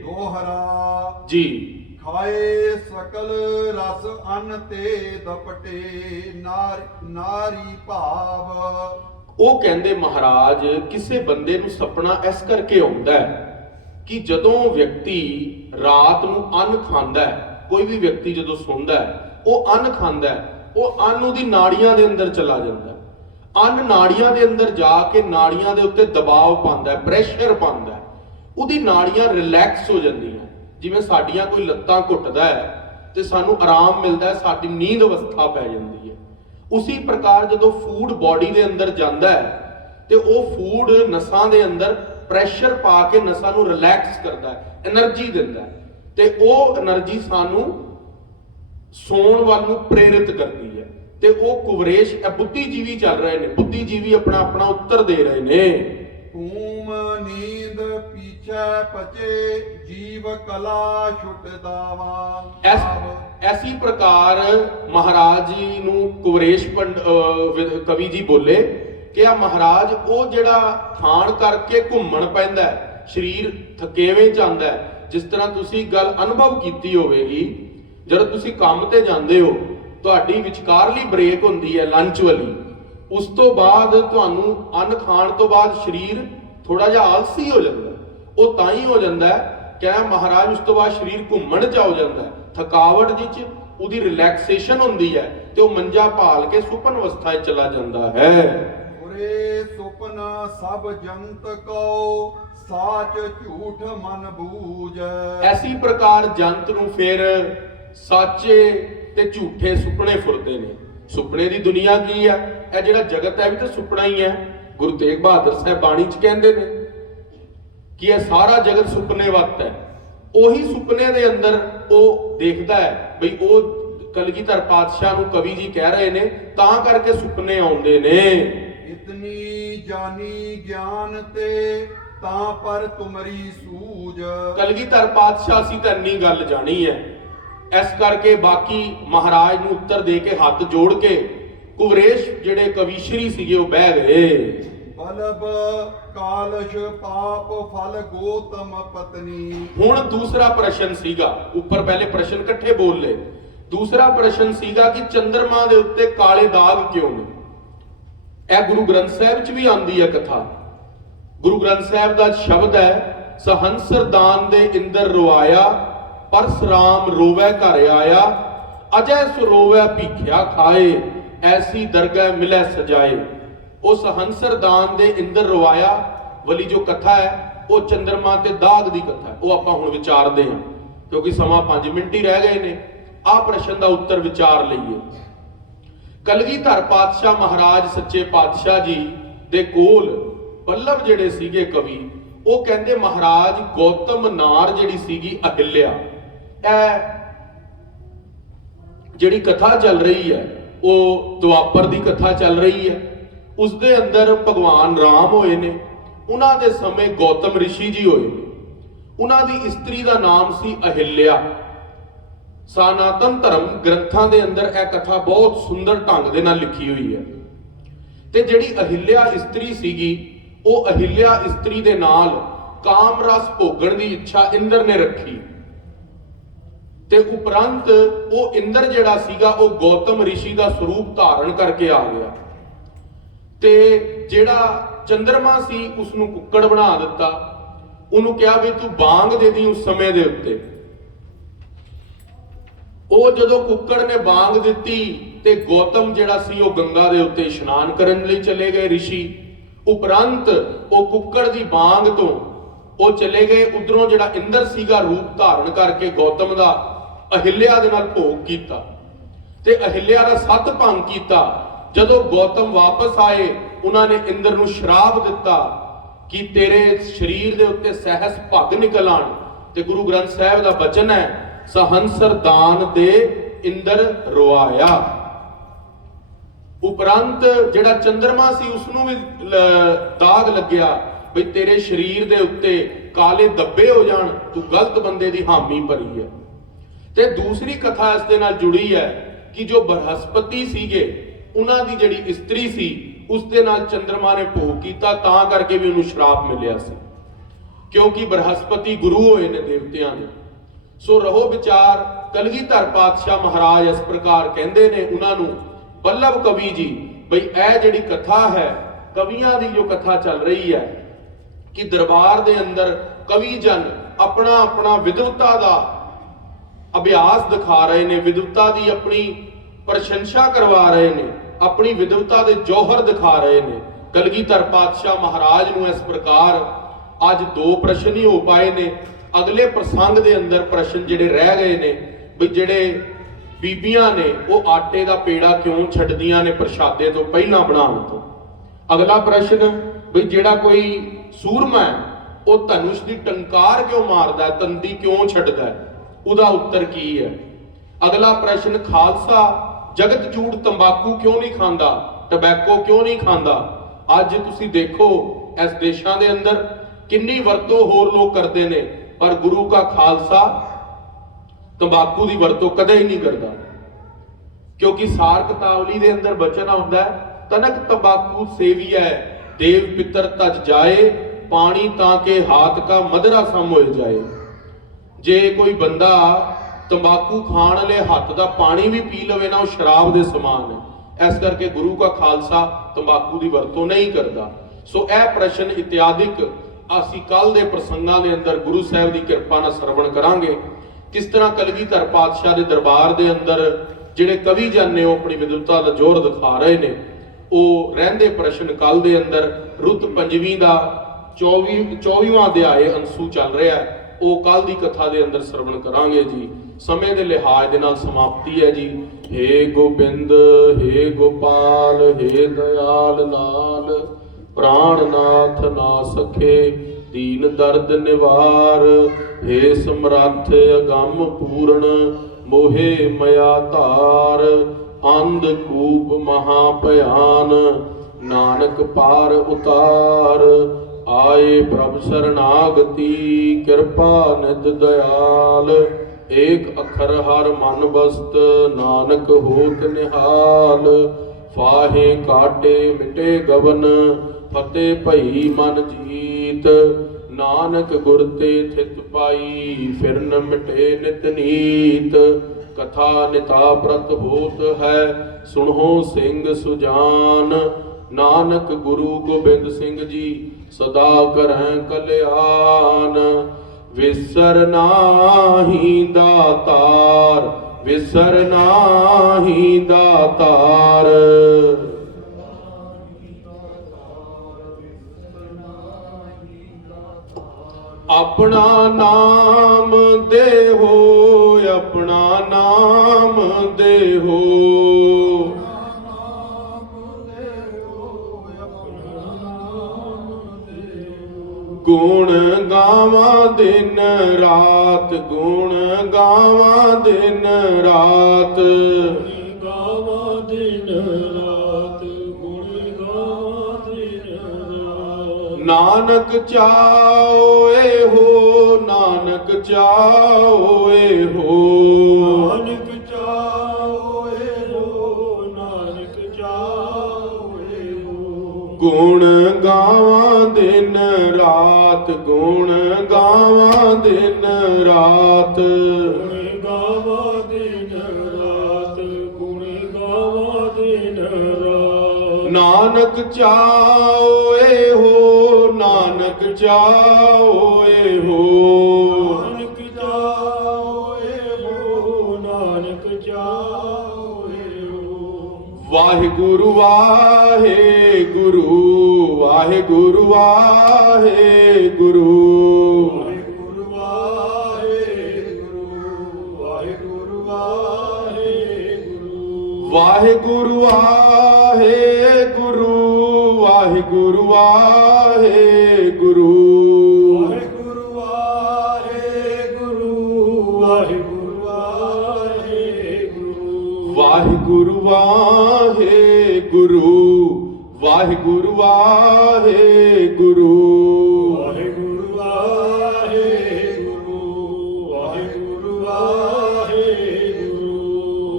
ਦੋਹਰਾ ਜੀ। ਖਾਏ ਸਕਲ ਰਸ ਅੰਨ ਤੇ ਦਪਟੇ ਨਾਰੀ ਭਾਵ। ਉਹ ਕਹਿੰਦੇ ਮਹਾਰਾਜ, ਕਿਸੇ ਬੰਦੇ ਨੂੰ ਸੁਪਨਾ ਇਸ ਕਰਕੇ ਆਉਂਦਾ ਹੈ ਕਿ ਜਦੋਂ ਵਿਅਕਤੀ ਰਾਤ ਨੂੰ ਅੰਨ ਖਾਂਦਾ ਹੈ, ਕੋਈ ਵੀ ਵਿਅਕਤੀ ਜਦੋਂ ਸੌਂਦਾ ਹੈ, ਉਹ ਅੰਨ ਖਾਂਦਾ ਹੈ, ਉਹ ਅੰਨ ਉਹਦੀ ਨਾੜੀਆਂ ਦੇ ਅੰਦਰ ਚਲਾ ਜਾਂਦਾ ਹੈ। ਅੰਨ ਨਾੜੀਆਂ ਦੇ ਅੰਦਰ ਜਾ ਕੇ ਨਾੜੀਆਂ ਦੇ ਉੱਤੇ ਦਬਾਅ ਪਾਉਂਦਾ ਹੈ, ਪ੍ਰੈਸ਼ਰ ਪਾਉਂਦਾ ਹੈ, ਉਹਦੀ ਨਾੜੀਆਂ ਰਿਲੈਕਸ ਹੋ ਜਾਂਦੀਆਂ। ਜਿਵੇਂ ਸਾਡੀਆਂ ਕੋਈ ਲੱਤਾਂ ਘੁੱਟਦਾ ਹੈ ਤੇ ਸਾਨੂੰ ਆਰਾਮ ਮਿਲਦਾ ਹੈ, ਸਾਡੀ ਨੀਂਦ ਅਵਸਥਾ ਪੈ ਜਾਂਦੀ ਹੈ। ਉਸੇ ਪ੍ਰਕਾਰ ਜਦੋਂ ਫੂਡ ਬਾਡੀ ਦੇ ਅੰਦਰ ਜਾਂਦਾ ਹੈ ਤੇ ਉਹ ਫੂਡ ਨਸਾਂ ਦੇ ਅੰਦਰ ਪ੍ਰੈਸ਼ਰ ਪਾ ਕੇ ਨਸਾਂ ਨੂੰ ਰਿਲੈਕਸ ਕਰਦਾ ਹੈ, એનર્ਜੀ ਦਿੰਦਾ ਹੈ, ਤੇ ਉਹ એનર્ਜੀ ਸਾਨੂੰ ਸੌਣ ਵੱਲ ਨੂੰ ਪ੍ਰੇਰਿਤ ਕਰਦੀ ਹੈ। ਤੇ ਉਹ ਕੁਵਰੇਸ਼ ਬੁੱਧੀਜੀਵੀ ਚੱਲ ਰਹੇ ਨੇ, ਬੁੱਧੀਜੀਵੀ ਆਪਣਾ ਆਪਣਾ ਉੱਤਰ ਦੇ ਰਹੇ ਨੇ। ਕੂਮ ਨੀਂਦ ਪੀਛੇ ਪਚੇ ਜੀਵ ਕਲਾ ਛੁੱਟ ਦਾਵਾ। ਐਸੀ ਪ੍ਰਕਾਰ ਮਹਾਰਾਜ ਜੀ ਨੂੰ ਕੁਵਰੇਸ਼ ਕਵੀ ਜੀ ਬੋਲੇ ਕਿ ਆ ਮਹਾਰਾਜ, ਉਹ ਜਿਹੜਾ ਖਾਣ ਕਰਕੇ ਘੁੰਮਣ ਪੈਂਦਾ ਹੈ, ਸਰੀਰ ਥਕੇਵੇਂ ਚ ਆਉਂਦਾ ਹੈ। ਜਿਸ ਤਰ੍ਹਾਂ ਤੁਸੀਂ ਗੱਲ ਅਨੁਭਵ ਕੀਤੀ ਹੋਵੇਗੀ, ਜਦੋਂ ਤੁਸੀਂ ਕੰਮ ਤੇ ਜਾਂਦੇ ਹੋ, ਤੁਹਾਡੀ ਵਿਚਕਾਰਲੀ ਬ੍ਰੇਕ ਹੁੰਦੀ ਹੈ ਲੰਚ ਵਾਲੀ, ਉਸ ਤੋਂ ਬਾਅਦ ਤੁਹਾਨੂੰ ਅੰਨ ਖਾਣ ਤੋਂ ਬਾਅਦ ਸਰੀਰ ਥੋੜਾ ਜਿਹਾ ਆਲਸੀ ਹੋ ਜਾਂਦਾ। ਉਹ ਤਾਂ ਹੀ ਹੋ ਜਾਂਦਾ ਹੈ ਕਿ ਮਹਾਰਾਜ ਉਸ ਤੋਂ ਬਾਅਦ ਸਰੀਰ ਘੁੰਮਣ ਚ ਹੋ ਜਾਂਦਾ, ਥਕਾਵਟ ਜਿਹ ਉਹਦੀ ਰਿਲੈਕਸੇਸ਼ਨ ਹੁੰਦੀ ਹੈ ਤੇ ਉਹ ਮੰਜਾ ਭਾਲ ਕੇ ਸੁਪਨ ਅਵਸਥਾ 'ਚ ਚਲਾ ਜਾਂਦਾ ਹੈ। ਉਰੇ ਸੁਪਨ ਸਭ ਜੰਤ ਕੋ ਸਾਚ ਝੂਠ ਮਨ ਬੂਝੈ। ਐਸੀ ਪ੍ਰਕਾਰ ਜੰਤ ਨੂੰ ਫਿਰ ਸਾਚੇ ਤੇ ਝੂਠੇ ਸੁਪਨੇ ਫੁਰਦੇ ਨੇ। ਸੁਪਨੇ ਦੀ ਦੁਨੀਆ ਕੀ ਹੈ? ਇਹ ਜਿਹੜਾ ਜਗਤ ਹੈ ਵੀ ਤਾਂ ਸੁਪਨਾ ਹੀ ਹੈ। ਗੁਰੂ ਤੇਗ ਬਹਾਦਰ ਸਾਹਿਬ ਬਾਣੀ 'ਚ ਕਹਿੰਦੇ ਨੇ ਕਿ ਇਹ ਸਾਰਾ ਜਗਤ ਸੁਪਨੇ ਵਕਤ ਹੈ। ਉਹੀ ਸੁਪਨੇ ਦੇ ਅੰਦਰ ਉਹ ਦੇਖਦਾ ਹੈ ਬਈ ਉਹ ਕਲਗੀਧਰ ਪਾਤਸ਼ਾਹ ਨੂੰ ਕਵੀ ਜੀ ਕਹਿ ਰਹੇ ਨੇ, ਤਾਂ ਕਰਕੇ ਸੁਪਨੇ ਆਉਂਦੇ ਨੇ। ਇਤਨੀ ਜਾਨੀ ਗਿਆਨ ਤੇ ਤਾਂ ਪਰ ਤੁਮਰੀ ਸੂਝ। ਕਲਗੀਧਰ ਪਾਤਸ਼ਾਹ ਸੀ ਤਾਂ ਇੰਨੀ ਗੱਲ ਜਾਣੀ ਹੈ, ਇਸ ਕਰਕੇ ਬਾਕੀ ਮਹਾਰਾਜ ਨੂੰ ਉੱਤਰ ਦੇ ਕੇ ਹੱਥ ਜੋੜ ਕੇ ਕੁਵਰੇਸ਼ ਜਿਹੜੇ ਕਵੀਸ਼ਰੀ ਸੀਗੇ ਉਹ ਬਹਿ ਗਏ। ਬਲਬ ਕਾਲਸ਼ ਪਾਪ ਫਲ ਗੋਤਮ ਪਤਨੀ। ਹੁਣ ਦੂਸਰਾ ਪ੍ਰਸ਼ਨ ਸੀਗਾ, ਉੱਪਰ ਪਹਿਲੇ ਪ੍ਰਸ਼ਨ ਇਕੱਠੇ ਬੋਲ ਲਏ। ਦੂਸਰਾ ਪ੍ਰਸ਼ਨ ਸੀਗਾ ਕਿ ਚੰਦਰਮਾ ਦੇ ਉੱਤੇ ਕਾਲੇ ਦਾਗ ਕਿਉਂ ਨੇ? ਇਹ ਗੁਰੂ ਗ੍ਰੰਥ ਸਾਹਿਬ 'ਚ ਵੀ ਆਉਂਦੀ ਹੈ ਕਥਾ। ਗੁਰੂ ਗ੍ਰੰਥ ਸਾਹਿਬ ਦਾ ਸ਼ਬਦ ਹੈ, ਸਹੰਸਰ ਦਾਨ ਦੇ ਇੰਦਰ ਰਵਾਇਆ, ਪਰਸਰਾਮ ਰੋਵੈ ਘਰ ਆਇਆ, ਅਜੈ ਸੁਰੋਵੈ ਭੀਖਿਆ ਖਾਏ, ਐਸੀ ਦਰਗਹਿ ਮਿਲੈ ਸਜਾਏ। ਉਹ ਸਹੰਸਰ ਦਾਨ ਦੇ ਇੰਦਰ ਰਵਾਇਆ ਵਾਲੀ ਜੋ ਕਥਾ ਹੈ, ਉਹ ਚੰਦਰਮਾ ਤੇ ਦਾਗ ਦੀ ਕਥਾ ਹੈ। ਉਹ ਆਪਾਂ ਹੁਣ ਵਿਚਾਰਦੇ ਹਾਂ ਕਿਉਂਕਿ ਸਮਾਂ 5 ਮਿੰਟ ਹੀ ਰਹਿ ਗਏ ਨੇ। ਆਹ ਪ੍ਰਸ਼ਨ ਦਾ ਉੱਤਰ ਵਿਚਾਰ ਲਈਏ। ਕਲਗੀਧਰ ਪਾਤਸ਼ਾਹ ਮਹਾਰਾਜ ਸੱਚੇ ਪਾਤਸ਼ਾਹ ਜੀ ਦੇ ਕੋਲ ਬੱਲਭ ਜਿਹੜੇ ਸੀਗੇ ਕਵੀ, ਉਹ ਕਹਿੰਦੇ ਮਹਾਰਾਜ ਗੌਤਮ ਨਾਰ ਜਿਹੜੀ ਸੀਗੀ ਅਹਿਲਿਆ, ਇਹ ਜਿਹੜੀ ਕਥਾ ਚੱਲ ਰਹੀ ਹੈ ਉਹ ਦੁਆਪਰ ਦੀ ਕਥਾ ਚੱਲ ਰਹੀ ਹੈ। ਉਸ ਦੇ ਅੰਦਰ ਭਗਵਾਨ ਰਾਮ ਹੋਏ ਨੇ, ਉਹਨਾਂ ਦੇ ਸਮੇਂ ਗੌਤਮ ਰਿਸ਼ੀ ਜੀ ਹੋਏ ਨੇ। ਉਹਨਾਂ ਦੀ ਇਸਤਰੀ ਦਾ ਨਾਮ ਸੀ ਅਹਿਲਿਆ। ਸਨਾਤਨ ਧਰਮ ਗ੍ਰੰਥਾਂ ਦੇ ਅੰਦਰ ਇਹ ਕਥਾ ਬਹੁਤ ਸੁੰਦਰ ਢੰਗ ਦੇ ਨਾਲ ਲਿਖੀ ਹੋਈ ਹੈ। ਤੇ ਜਿਹੜੀ ਅਹਿਲਿਆ ਇਸਤਰੀ ਸੀਗੀ, ਉਹ ਅਹਿਲਿਆ ਇਸਤਰੀ ਦੇ ਨਾਲ ਕਾਮ ਰਸ ਭੋਗਣ ਦੀ ਇੱਛਾ ਇੰਦਰ ਨੇ ਰੱਖੀ। ਤੇ ਉਪਰੰਤ ਉਹ ਇੰਦਰ ਜਿਹੜਾ ਸੀਗਾ ਉਹ ਗੌਤਮ ਰਿਸ਼ੀ ਦਾ ਸਰੂਪ ਧਾਰਨ ਕਰਕੇ ਆ ਗਿਆ। ਤੇ ਜਿਹੜਾ ਚੰਦਰਮਾ ਸੀ ਉਸ ਨੂੰ ਕੁੱਕੜ ਬਣਾ ਦਿੱਤਾ। ਉਹਨੂੰ ਕਿਹਾ ਵੀ ਤੂੰ ਬਾਂਗ ਦੇ ਦੀ ਉਸ ਸਮੇਂ ਦੇ ਉੱਤੇ। ਉਹ ਜਦੋਂ ਕੁੱਕੜ ਨੇ ਬਾਂਗ ਦਿੱਤੀ ਤੇ ਗੌਤਮ ਜਿਹੜਾ ਸੀ ਉਹ ਗੰਗਾ ਦੇ ਉੱਤੇ ਇਸ਼ਨਾਨ ਕਰਨ ਲਈ ਚਲੇ ਗਏ ਰਿਸ਼ੀ। ਉਪਰੰਤ ਉਹ ਕੁੱਕੜ ਦੀ ਬਾਂਗ ਤੋਂ ਉਹ ਚਲੇ ਗਏ, ਉਧਰੋਂ ਜਿਹੜਾ ਇੰਦਰ ਸੀਗਾ ਰੂਪ ਧਾਰਨ ਕਰਕੇ ਗੌਤਮ ਦਾ ਅਹਿਲਿਆ ਦੇ ਨਾਲ ਭੋਗ ਕੀਤਾ ਤੇ ਅਹਿਲਿਆ ਦਾ ਸੱਤ ਭੰਗ ਕੀਤਾ। ਜਦੋਂ ਗੌਤਮ ਵਾਪਸ ਆਏ, ਉਹਨਾਂ ਨੇ ਇੰਦਰ ਨੂੰ ਸ਼ਰਾਪ ਦਿੱਤਾ ਕਿ ਤੇਰੇ ਸਰੀਰ ਦੇ ਉੱਤੇ ਸਹਿਸ ਭੱਗ ਨਿਕਲ ਆਣ। ਤੇ ਗੁਰੂ ਗ੍ਰੰਥ ਸਾਹਿਬ ਦਾ ਬਚਨ ਹੈ, ਸਹੰਸਰ ਦਾਨ ਦੇ ਇੰਦਰ ਰਵਾਇਆ। ਉਪਰੰਤ ਜਿਹੜਾ ਚੰਦਰਮਾ ਸੀ ਉਸ ਨੂੰ ਵੀ ਦਾਗ ਲੱਗਿਆ ਵੀ ਤੇਰੇ ਸਰੀਰ ਦੇ ਉੱਤੇ ਕਾਲੇ ਦੱਬੇ ਹੋ ਜਾਣ, ਤੂੰ ਗਲਤ ਬੰਦੇ ਦੀ ਹਾਮੀ ਭਰੀ ਹੈ। ਤੇ ਦੂਸਰੀ ਕਥਾ ਇਸ ਦੇ ਨਾਲ ਜੁੜੀ ਹੈ ਕਿ ਜੋ ਬ੍ਰਹਸਪਤੀ ਸੀਗੇ, ਉਹਨਾਂ ਦੀ ਜਿਹੜੀ ਇਸਤਰੀ ਸੀ, ਉਸ ਦੇ ਨਾਲ ਚੰਦਰਮਾ ਨੇ ਭੋਗ ਕੀਤਾ, ਤਾਂ ਕਰਕੇ ਵੀ ਉਹਨੂੰ ਸ਼ਰਾਪ ਮਿਲਿਆ ਸੀ, ਕਿਉਂਕਿ ਬ੍ਰਹਸਪਤੀ ਗੁਰੂ ਹੋਏ ਨੇ ਦੇਵਤਿਆਂ ਦੇ। ਸੋ ਰਹੋ ਵਿਚਾਰ, ਕਲਗੀਧਰ ਪਾਤਸ਼ਾਹ ਮਹਾਰਾਜ ਇਸ ਪ੍ਰਕਾਰ ਕਹਿੰਦੇ ਨੇ ਉਹਨਾਂ ਨੂੰ, ਬੱਲਭ ਕਵੀ ਜੀ, ਬਈ ਇਹ ਜਿਹੜੀ ਕਥਾ ਹੈ, ਕਵੀਆਂ ਦੀ ਜੋ ਕਥਾ ਚੱਲ ਰਹੀ ਹੈ ਕਿ ਦਰਬਾਰ ਦੇ ਅੰਦਰ ਕਵੀ ਜਨ ਆਪਣਾ ਆਪਣਾ ਵਿਦਵਤਾ ਦਾ ਅਭਿਆਸ ਦਿਖਾ ਰਹੇ ਨੇ, ਵਿਦਵਤਾ ਦੀ ਆਪਣੀ ਪ੍ਰਸ਼ੰਸਾ ਕਰਵਾ ਰਹੇ ਨੇ, ਆਪਣੀ ਵਿਦਵਤਾ ਦੇ ਜੌਹਰ ਦਿਖਾ ਰਹੇ ਨੇ। ਕਲਗੀਧਰ ਪਾਤਸ਼ਾਹ ਮਹਾਰਾਜ ਨੂੰ ਇਸ ਪ੍ਰਕਾਰ ਅੱਜ 2 ਪ੍ਰਸ਼ਨ ਹੀ ਹੋ ਪਾਏ ਨੇ। ਅਗਲੇ ਪ੍ਰਸੰਗ ਦੇ ਅੰਦਰ ਪ੍ਰਸ਼ਨ ਜਿਹੜੇ ਰਹਿ ਗਏ ਨੇ, ਵੀ ਜਿਹੜੇ ਬੀਬੀਆਂ ਨੇ ਉਹ ਆਟੇ ਦਾ ਪੇੜਾ ਕਿਉਂ ਛੱਡਦੀਆਂ ਨੇ ਪ੍ਰਸ਼ਾਦੇ ਤੋਂ ਪਹਿਲਾਂ ਬਣਾਉਣ ਤੋਂ। ਅਗਲਾ ਪ੍ਰਸ਼ਨ, ਵੀ ਜਿਹੜਾ ਕੋਈ ਸੂਰਮਾ ਹੈ ਉਹ ਧਨੁਸ਼ ਦੀ ਟੰਕਾਰ ਕਿਉਂ ਮਾਰਦਾ, ਤੰਦੀ ਕਿਉਂ ਛੱਡਦਾ, ਉਹਦਾ ਉੱਤਰ ਕੀ ਹੈ। ਅਗਲਾ ਪ੍ਰਸ਼ਨ, ਖਾਲਸਾ ਜਗਤ ਝੂਠ ਤੰਬਾਕੂ ਕਿਉਂ ਨਹੀਂ ਖਾਂਦਾ, ਟਬੈਕੋ ਕਿਉਂ ਨਹੀਂ ਖਾਂਦਾ। ਅੱਜ ਤੁਸੀਂ ਦੇਖੋ ਇਸ ਦੇਸ਼ਾਂ ਦੇ ਅੰਦਰ ਕਿੰਨੀ ਵਰਤੋਂ ਹੋਰ ਲੋਕ ਕਰਦੇ ਨੇ, ਪਰ ਗੁਰੂ ਕਾ ਖਾਲਸਾ ਤੰਬਾਕੂ ਦੀ ਵਰਤੋਂ ਕਦੇ ਹੀ ਨਹੀਂ ਕਰਦਾ, ਕਿਉਂਕਿ ਸਾਰ ਕਤਾਵਲੀ ਦੇ ਅੰਦਰ ਬਚਨ ਆਉਂਦਾ ਹੈ, ਤਨਕ ਤੰਬਾਕੂ ਸੇਵੀਐ ਦੇਵ ਪਿੱਤਰ ਤਜ ਜਾਏ, ਪਾਣੀ ਤਾਂ ਕੇ ਹਾਥ ਕਾ ਮਧਰਾ ਸਮ ਹੋ ਜਾਏ। ਜੇ ਕੋਈ ਬੰਦਾ ਤੰਬਾਕੂ ਖਾਣ ਵਾਲੇ ਹੱਥ ਦਾ ਪਾਣੀ ਵੀ ਪੀ ਲਵੇ ਨਾ, ਉਹ ਸ਼ਰਾਬ ਦੇ ਸਮਾਨ ਹੈ। ਇਸ ਕਰਕੇ ਗੁਰੂ ਕਾ ਖਾਲਸਾ ਤੰਬਾਕੂ ਦੀ ਵਰਤੋਂ ਨਹੀਂ ਕਰਦਾ। ਸੋ ਇਹ ਪ੍ਰਸ਼ਨ ਇਤਿਆਦਿਕ ਅਸੀਂ ਕੱਲ ਦੇ ਪ੍ਰਸੰਗਾਂ ਦੇ ਅੰਦਰ ਗੁਰੂ ਸਾਹਿਬ ਦੀ ਕਿਰਪਾ ਨਾਲ ਸਰਵਣ ਕਰਾਂਗੇ। ਕਿਸ ਤਰ੍ਹਾਂ ਕਲਗੀਧਰ ਪਾਤਸ਼ਾਹ ਦੇ ਦਰਬਾਰ ਦੇ ਅੰਦਰ ਜਿਹੜੇ ਕਵੀ ਜਨ ਨੇ ਉਹ ਆਪਣੀ ਵਿਦਵਤਾ ਦਾ ਜ਼ੋਰ ਦਿਖਾ ਰਹੇ ਨੇ। ਉਹ ਰਹਿੰਦੇ ਪ੍ਰਸ਼ਨ ਕੱਲ ਦੇ ਅੰਦਰ ਰੁੱਤ ਪੰਜਵੀਂ ਦਾ 24ਵਾਂ ਅਧਿਆਏ ਅੰਸੂ ਚੱਲ ਰਿਹਾ ਹੈ, ਉਹ ਕੱਲ ਦੀ ਕਥਾ ਦੇ ਅੰਦਰ ਸਰਵਣ ਕਰਾਂਗੇ ਜੀ। ਸਮੇਂ ਦੇ ਲਿਹਾਜ਼ ਦੇ ਨਾਲ ਸਮਾਪਤੀ ਹੈ ਜੀ। ਹੇ ਗੋਬਿੰਦ, ਹੇ ਗੋਪਾਲ, ਹੇ ਦਇਆਲ ਲਾਲ, ਪ੍ਰਾਣਨਾਥ ਨਾ ਸਖੇ ਦੀਨ ਦਰਦ ਨਿਵਾਰ। ਹੇ ਸਮਰੱਥ ਅਗੰਮ ਪੂਰਨ, ਮੋਹੇ ਮਇਆ ਧਾਰ। ਅੰਧ ਕੂਪ ਮਹਾ ਭਿਆਨ, ਨਾਨਕ ਪਾਰ ਉਤਾਰ। ਆਏ ਪ੍ਰਭ ਸਰਨਾਗਤੀ, ਕਿਰਪਾ ਨਿਧ ਦਇਆਲ। ਏਕ ਅੱਖਰ ਹਰ ਮਨ ਬਸਤ, ਨਾਨਕ ਹੋਤ ਨਿਹਾਲ। ਫਾਹੇ ਕਾਟੇ ਮਿਟੇ ਗਵਨ, ਫਤਿਹ ਭਈ ਮਨ ਜੀਤ। ਨਾਨਕ ਗੁਰ ਤੇ ਥਿਤ ਪਾਈ, ਫਿਰ ਨ ਮਿਟੇ ਨਿਤ ਨੀਤ। ਕਥਾ ਨਿਤਾ ਪ੍ਰਤ ਹੋਤ ਹੈ, ਸੁਣੋ ਸਿੰਘ ਸੁਜਾਨ। ਨਾਨਕ ਗੁਰੂ ਗੋਬਿੰਦ ਸਿੰਘ ਜੀ ਸਦਾ ਕਰਹਿ ਕਲਿਆਣ। ਵਿਸਰ ਨਾਹੀ ਦਾਤਾਰ, ਵਿਸਰ ਨਾਹੀ ਦਾਤਾਰ। ਆਪਣਾ ਨਾਮ ਦੇਹੋ, ਆਪਣਾ ਨਾਮ ਦੇਹੋ। ਗੁਣ ਗਾਵਾਂ ਦਿਨ ਰਾਤ, ਗੁਣ ਗਾਵਾਂ ਦਿਨ ਰਾਤ। ਗਾਵਾਂ ਦਿਨ ਰਾਤ, ਗੁਣ ਗਾਵਾਂ ਦਿਨ ਰਾਤ। ਨਾਨਕ ਚਾਓਏ ਹੋ, ਨਾਨਕ ਚਾਓਏ ਹੋ। ਨਾਨਕ ਚਾਓਏ ਹੋ, ਨਾਨਕ ਚਾਓਏ ਹੋ। ਗੁਣ ਗਾਵਾਂ ਦਿਨ ਰਾਤ, ਗੁਣ ਗਾਵਾਂ ਦਿਨ ਰਾਤ। ਗੁਣ ਗਾਵਾਂ ਦਿਨ ਰਾਤ, ਗੁਣ ਗਾਵਾਂ ਦਿਨ ਰਾਤ। ਨਾਨਕ ਚਾਓਏ ਹੋ, ਨਾਨਕ ਚਾਓਏ ਹੋ। ਨਾਨਕ ਚਾਓਏ ਹੋ, ਨਾਨਕ ਚਾਓਏ ਹੋ। ਵਾਹਿਗੁਰੂ ਵਾਹਿਗੁਰੂ, ਵਾਹਿਗੁਰੂ ਵਾਹਿਗੁਰੂ। ਵਾਹਿਗੁਰੂ ਵਾਹਿਗੁਰੂ, ਵਾਹਿਗੁਰੂ ਵਾਹਿਗੁਰੂ। ਵਾਹਿਗੁਰੂ ਵਾਹਿਗੁਰੂ, ਵਾਹਿਗੁਰੂ ਵਾਹਿਗੁਰੂ। ਵਾਹਿਗੁਰੂ ਵਾਹਿਗੁਰੂ, ਵਾਹਿਗੁਰੂ ਵਾਹਿਗੁਰੂ। ਵਾਹਿਗੁਰੂ ਵਾਹਿਗੁਰੂ, ਵਾਹਿਗੁਰੂ ਵਾਹਿਗੁਰੂ। ਵਾਹਿਗੁਰੂ ਵਾਹਿਗੁਰੂ।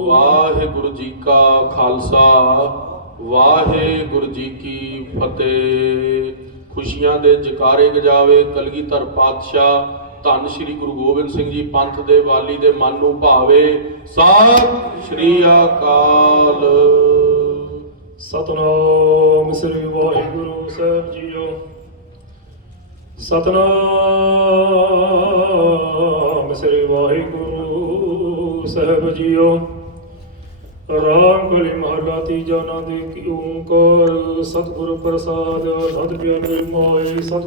ਵਾਹਿਗੁਰੂ ਜੀ ਕਾ ਖਾਲਸਾ ਵਾਹਿਗੁਰੂ ਜੀ ਕੀ ਫਤਿਹ। ਖੁਸ਼ੀਆਂ ਦੇ ਜਕਾਰੇ ਗਜਾਵੇ ਕਲਗੀਧਰ ਪਾਤਸ਼ਾਹ, ਧੰਨ ਸ਼੍ਰੀ ਗੁਰੂ ਗੋਬਿੰਦ ਸਿੰਘ ਜੀ ਪੰਥ ਦੇ ਵਾਲੀ ਦੇ ਮਨ ਨੂੰ ਭਾਵੇ। ਸਤਿ ਸ਼੍ਰੀ ਅਕਾਲ। ਸਤਨਾਮ ਸ੍ਰੀ ਵਾਹਿਗੁਰੂ ਸਾਹਿਬ ਜੀਓ। ਸਤਨਾਮ ਸ੍ਰੀ ਵਾਹਿਗੁਰੂ ਸਾਹਿਬ ਜੀਓ। ਰਾਮ ਕਲੀ ਮਹਲਾ ਤੀਜਾ। ਨਾਨਕ ਓੰਕਾਰ ਸਤਿਗੁਰ ਪ੍ਰਸਾਦ। ਸਤਿ ਪਿਆਰੇ ਮਾਏ ਸਤਿ